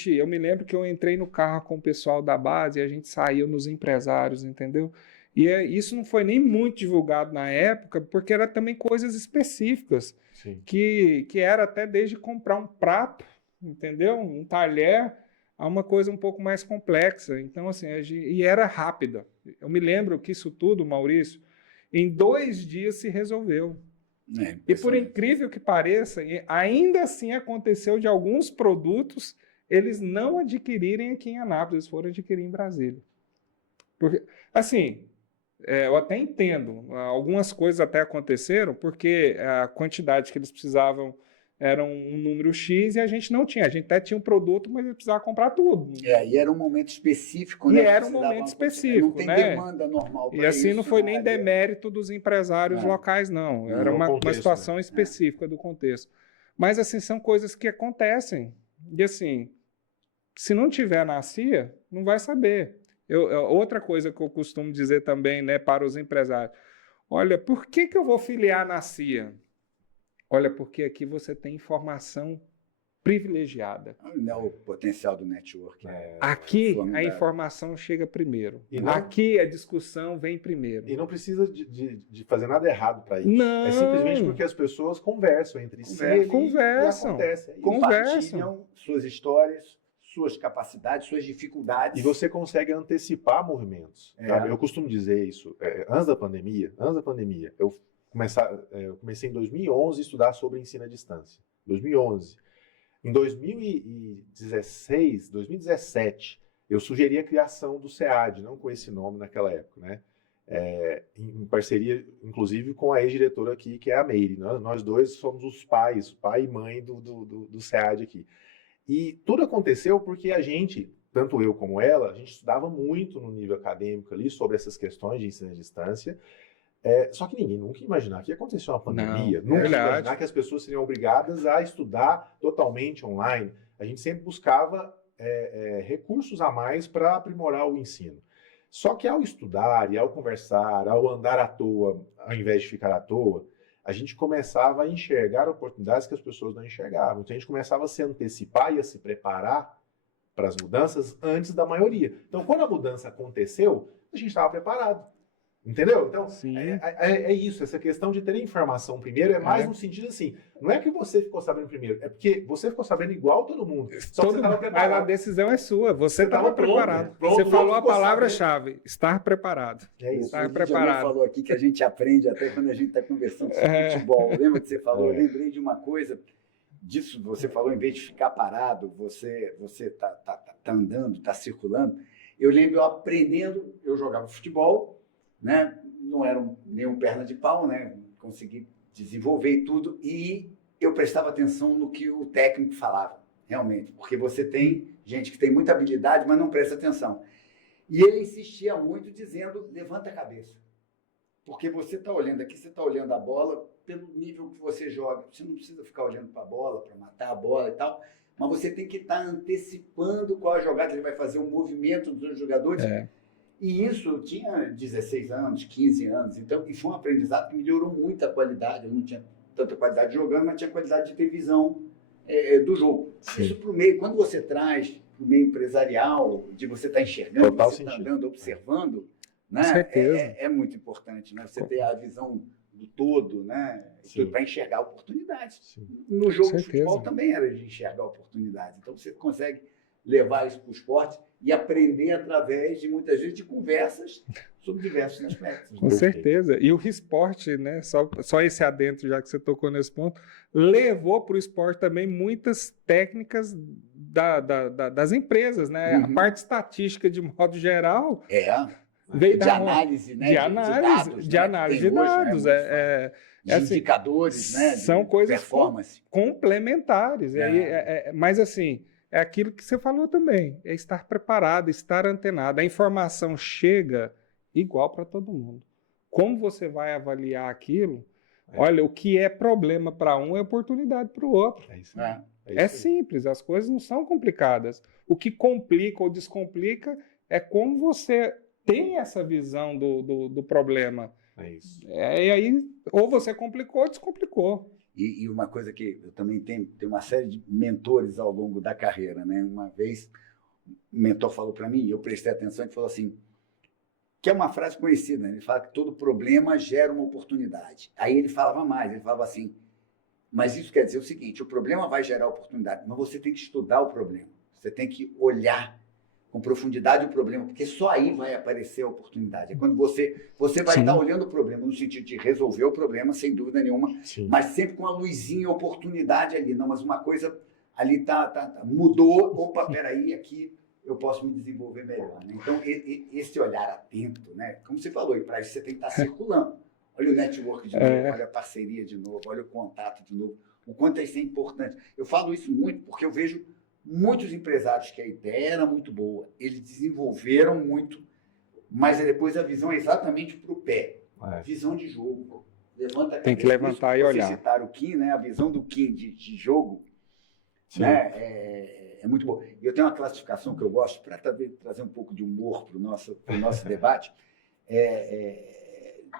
eu me lembro que eu entrei no carro com o pessoal da base e a gente saiu nos empresários, entendeu? E isso não foi nem muito divulgado na época, porque era também coisas específicas, que era até desde comprar um prato, entendeu? Um talher, a uma coisa um pouco mais complexa. Então, assim, e era rápida. Eu me lembro que isso tudo, Maurício, em 2 dias se resolveu. E por incrível que pareça, ainda assim aconteceu de alguns produtos eles não adquirirem aqui em Anápolis, eles foram adquirir em Brasília. Porque, assim, eu até entendo, algumas coisas até aconteceram, porque a quantidade que eles precisavam era um número X e a gente não tinha. A gente até tinha um produto, mas ele precisava comprar tudo. E era um momento específico, né? E era um momento específico, não tem né? demanda normal para isso. E assim isso, não foi nem demérito dos empresários locais, não. Era uma situação específica do contexto. Mas, assim, são coisas que acontecem. E, assim, se não tiver na CIA, não vai saber. Outra coisa que eu costumo dizer também, né, para os empresários: olha, por que eu vou filiar na CIA? Olha, porque aqui você tem informação privilegiada. Não é o potencial do network. Aqui a informação chega primeiro. Aqui a discussão vem primeiro. E não precisa de fazer nada errado para isso. Não. É simplesmente porque as pessoas conversam entre si e acontece. Compartilham suas histórias, suas capacidades, suas dificuldades. E você consegue antecipar movimentos. Eu costumo dizer isso. Antes da pandemia, eu comecei em 2011 a estudar sobre ensino à distância. 2011. Em 2017, eu sugeri a criação do SEAD, não com esse nome naquela época, né? Em parceria, inclusive, com a ex-diretora aqui, que é a Meire. Nós dois somos os pais, pai e mãe do SEAD aqui. E tudo aconteceu porque a gente, tanto eu como ela, a gente estudava muito no nível acadêmico ali sobre essas questões de ensino à distância. Só que ninguém nunca ia imaginar que ia acontecer uma pandemia, nunca ia imaginar que as pessoas seriam obrigadas a estudar totalmente online. A gente sempre buscava recursos a mais para aprimorar o ensino. Só que ao estudar e ao conversar, ao andar à toa, ao invés de ficar à toa, a gente começava a enxergar oportunidades que as pessoas não enxergavam. Então a gente começava a se antecipar e a se preparar para as mudanças antes da maioria. Então quando a mudança aconteceu, a gente estava preparado. Entendeu? Então, é isso, essa questão de ter informação primeiro é mais no sentido assim, não é que você ficou sabendo primeiro, é porque você ficou sabendo igual todo mundo. Só que você estava preparado. Mas a decisão é sua, você estava preparado. Você falou a palavra-chave, estar preparado. Estar preparado. Você falou aqui que a gente aprende até quando a gente está conversando sobre futebol. Lembra que você falou? Eu lembrei de uma coisa disso, você falou, em vez de ficar parado, você tá andando, está circulando. Eu lembro eu aprendendo, eu jogava futebol, né? Não era nenhum perna de pau, né? Consegui desenvolver tudo e eu prestava atenção no que o técnico falava, realmente, porque você tem gente que tem muita habilidade, mas não presta atenção. E ele insistia muito dizendo: levanta a cabeça, porque você está olhando aqui, você está olhando a bola pelo nível que você joga. Você não precisa ficar olhando para a bola, para matar a bola e tal, mas você tem que estar antecipando qual a jogada ele vai fazer, o movimento dos jogadores. E isso eu tinha 16 anos, 15 anos, então, e foi um aprendizado que melhorou muito a qualidade. Eu não tinha tanta qualidade jogando, mas tinha qualidade de ter visão do jogo. Isso para o meio, quando você traz para o meio empresarial, de você estar enxergando, total você está andando, observando, né? Com certeza. É muito importante, né? Você ter a visão do todo, né? Para enxergar oportunidades. No jogo de futebol também era de enxergar oportunidades. Então você consegue levar isso para o esporte e aprender através de, muitas vezes, de conversas sobre diversos aspectos. Com certeza. E o esporte, né? Só esse adentro, já que você tocou nesse ponto, levou para o esporte também muitas técnicas das empresas, né? A parte estatística, de modo geral, veio de análise, né? De análise de dados. De assim, indicadores, né? São coisas performance. complementares. Mas, assim, é aquilo que você falou também, é estar preparado, estar antenado. A informação chega igual para todo mundo. Como você vai avaliar aquilo? Olha, o que é problema para um é oportunidade para o outro. É simples, as coisas não são complicadas. O que complica ou descomplica é como você tem essa visão do problema. E aí, ou você complicou ou descomplicou. E uma coisa que eu também tenho uma série de mentores ao longo da carreira, né? Uma vez, um mentor falou para mim, e eu prestei atenção, ele falou assim, que é uma frase conhecida, né? Ele fala que todo problema gera uma oportunidade. Aí ele falava mais, ele falava assim, mas isso quer dizer o seguinte, o problema vai gerar oportunidade, mas você tem que estudar o problema, você tem que olhar com profundidade o problema, porque só aí vai aparecer a oportunidade. É quando você vai estar olhando o problema no sentido de resolver o problema, sem dúvida nenhuma, mas sempre com a luzinha, oportunidade ali. Não, mas uma coisa ali mudou, opa, peraí, aqui eu posso me desenvolver melhor. Né? Então, esse olhar atento, né? Como você falou, e para isso você tem que estar circulando. Olha o network de novo, olha a parceria de novo, olha o contato de novo. O quanto isso é importante. Eu falo isso muito porque eu vejo muitos empresários que a ideia era muito boa, eles desenvolveram muito, mas depois a visão é exatamente para o pé. Visão de jogo. Levanta a cabeça. Tem que levantar e olhar. Vocês citaram o Kim, né? A visão do Kim de jogo, né? É muito boa. E eu tenho uma classificação que eu gosto para trazer um pouco de humor para o nosso debate.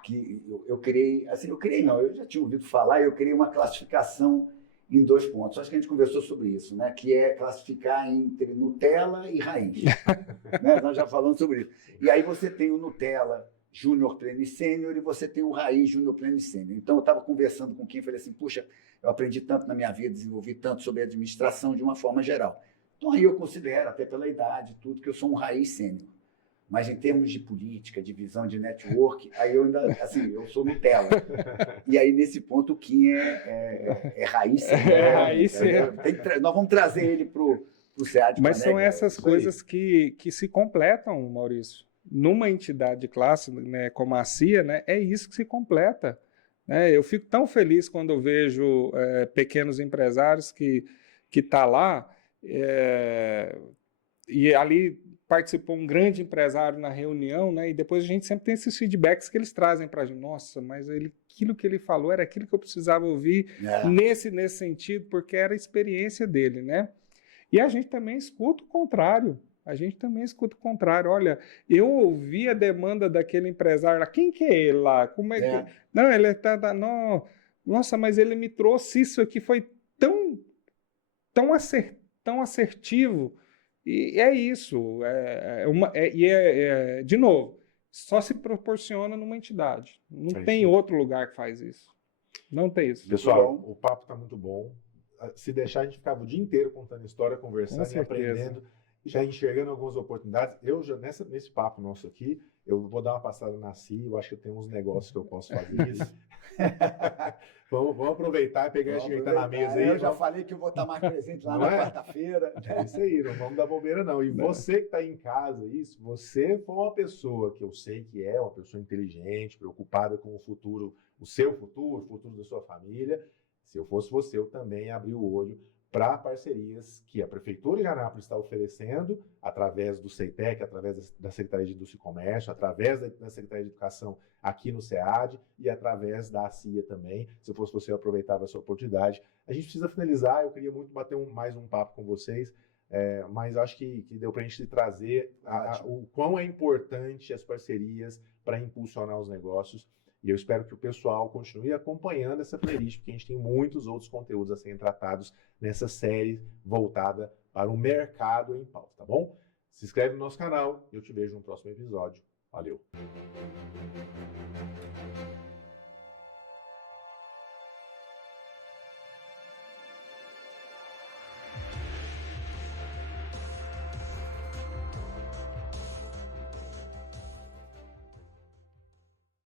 Que eu criei, assim, eu já tinha ouvido falar, eu criei uma classificação em 2 pontos. Acho que a gente conversou sobre isso, né? Que é classificar entre Nutella e raiz. Né? Nós já falamos sobre isso. E aí você tem o Nutella Júnior Pleno e Sênior e você tem o Raiz Júnior Pleno e Sênior. Então eu estava conversando com quem falei assim, puxa, eu aprendi tanto na minha vida, desenvolvi tanto sobre administração de uma forma geral. Então aí eu considero, até pela idade, tudo, que eu sou um Raiz Sênior. Mas em termos de política, de visão de network, aí eu ainda, assim, eu sou Nutella. E aí, nesse ponto, o Kim é raiz. Nós vamos trazer ele para o SEAD. Mas são essas coisas que se completam, Maurício. Numa entidade de classe, né, como a CIA, né, é isso que se completa. Né? Eu fico tão feliz quando eu vejo pequenos empresários que estão lá e ali participou um grande empresário na reunião, né? E depois a gente sempre tem esses feedbacks que eles trazem para a gente. Nossa, mas aquilo que ele falou era aquilo que eu precisava ouvir nesse sentido, porque era a experiência dele, né? E a gente também escuta o contrário. Olha, eu ouvi a demanda daquele empresário lá. Quem que é ele lá? Como é que... Não, ele não. Nossa, mas ele me trouxe isso aqui, foi tão assertivo. E é isso. De novo, só se proporciona numa entidade. Não tem outro lugar que faz isso. Não tem isso. Pessoal, o papo está muito bom. Se deixar, a gente ficava o dia inteiro contando história, conversando e aprendendo, já enxergando algumas oportunidades. Eu já, nesse papo nosso aqui, eu vou dar uma passada na CIA, eu acho que eu tenho uns negócios que eu posso fazer isso. Vamos aproveitar e pegar esse que está na mesa aí. Eu já falei que eu vou estar mais presente lá na quarta-feira. É isso aí, não vamos dar bobeira não. E você que está aí em casa, você for uma pessoa que eu sei que é uma pessoa inteligente, preocupada com o futuro, o seu futuro, o futuro da sua família, se eu fosse você, eu também abri o olho para parcerias que a Prefeitura de Anápolis está oferecendo através do CEITEC, através da Secretaria de Indústria e Comércio, através da Secretaria de Educação aqui no SEAD e através da CIA também. Se eu fosse você, eu aproveitava essa oportunidade. A gente precisa finalizar, eu queria muito bater mais um papo com vocês, mas acho que deu para a gente trazer o quão é importante as parcerias para impulsionar os negócios. E eu espero que o pessoal continue acompanhando essa playlist, porque a gente tem muitos outros conteúdos a serem tratados nessa série voltada para o mercado em pauta, tá bom? Se inscreve no nosso canal e eu te vejo no próximo episódio. Valeu!